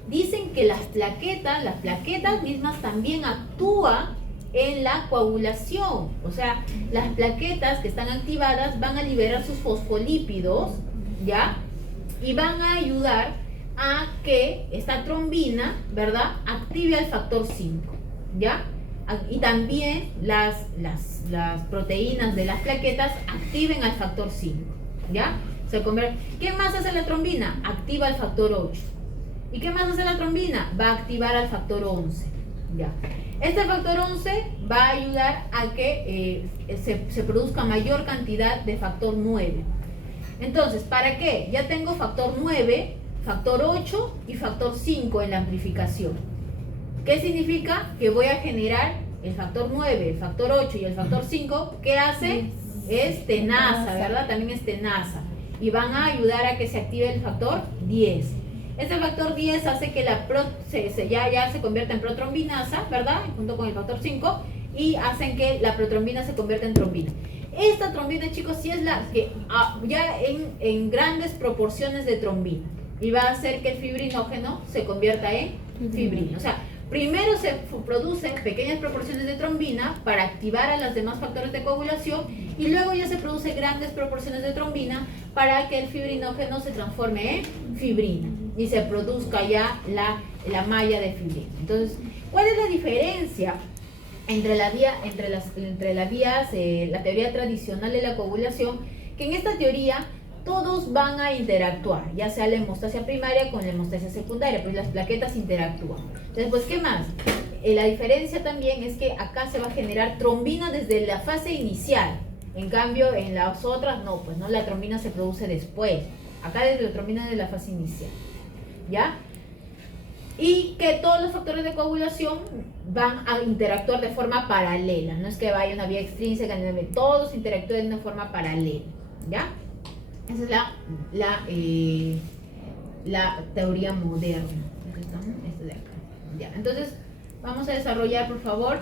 dicen que las plaquetas mismas también actúan en la coagulación. O sea, las plaquetas que están activadas van a liberar sus fosfolípidos, ¿ya? Y van a ayudar a que esta trombina, ¿verdad?, active al factor 5, ¿ya? Y también las proteínas de las plaquetas activen al factor 5, ¿ya? ¿Qué más hace la trombina? Activa el factor 8. ¿Y qué más hace la trombina? Va a activar al factor 11. ¿Ya? Este factor 11 va a ayudar a que se produzca mayor cantidad de factor 9. Entonces, ¿para qué? Ya tengo factor 9, factor 8 y factor 5 en la amplificación. ¿Qué significa? Que voy a generar el factor 9, el factor 8 y el factor 5. ¿Qué hace? Es tenasa, ¿verdad? También es tenasa. Y van a ayudar a que se active el factor 10. Este factor 10 hace que ya se convierta en protrombinasa, ¿verdad? Junto con el factor 5, y hacen que la protrombina se convierta en trombina. Esta trombina, chicos, sí es la que ya en grandes proporciones de trombina, y va a hacer que el fibrinógeno se convierta en fibrina. O sea, primero se producen pequeñas proporciones de trombina para activar a los demás factores de coagulación, y luego ya se produce grandes proporciones de trombina para que el fibrinógeno se transforme en fibrina y se produzca ya la malla de fibrina. Entonces, ¿cuál es la diferencia entre la teoría tradicional de la coagulación? Que en esta teoría todos van a interactuar, ya sea la hemostasia primaria con la hemostasia secundaria, pues las plaquetas interactúan. Entonces, pues, ¿qué más? La diferencia también es que acá se va a generar trombina desde la fase inicial. En cambio, en las otras no, pues no, la trombina se produce después. Acá desde la trombina de la fase inicial, ¿ya? Y que todos los factores de coagulación van a interactuar de forma paralela. No es que vaya una vía extrínseca, todos interactúen de forma paralela. ¿Ya? Esa es la teoría moderna. Este de acá. Ya. Entonces, vamos a desarrollar, por favor,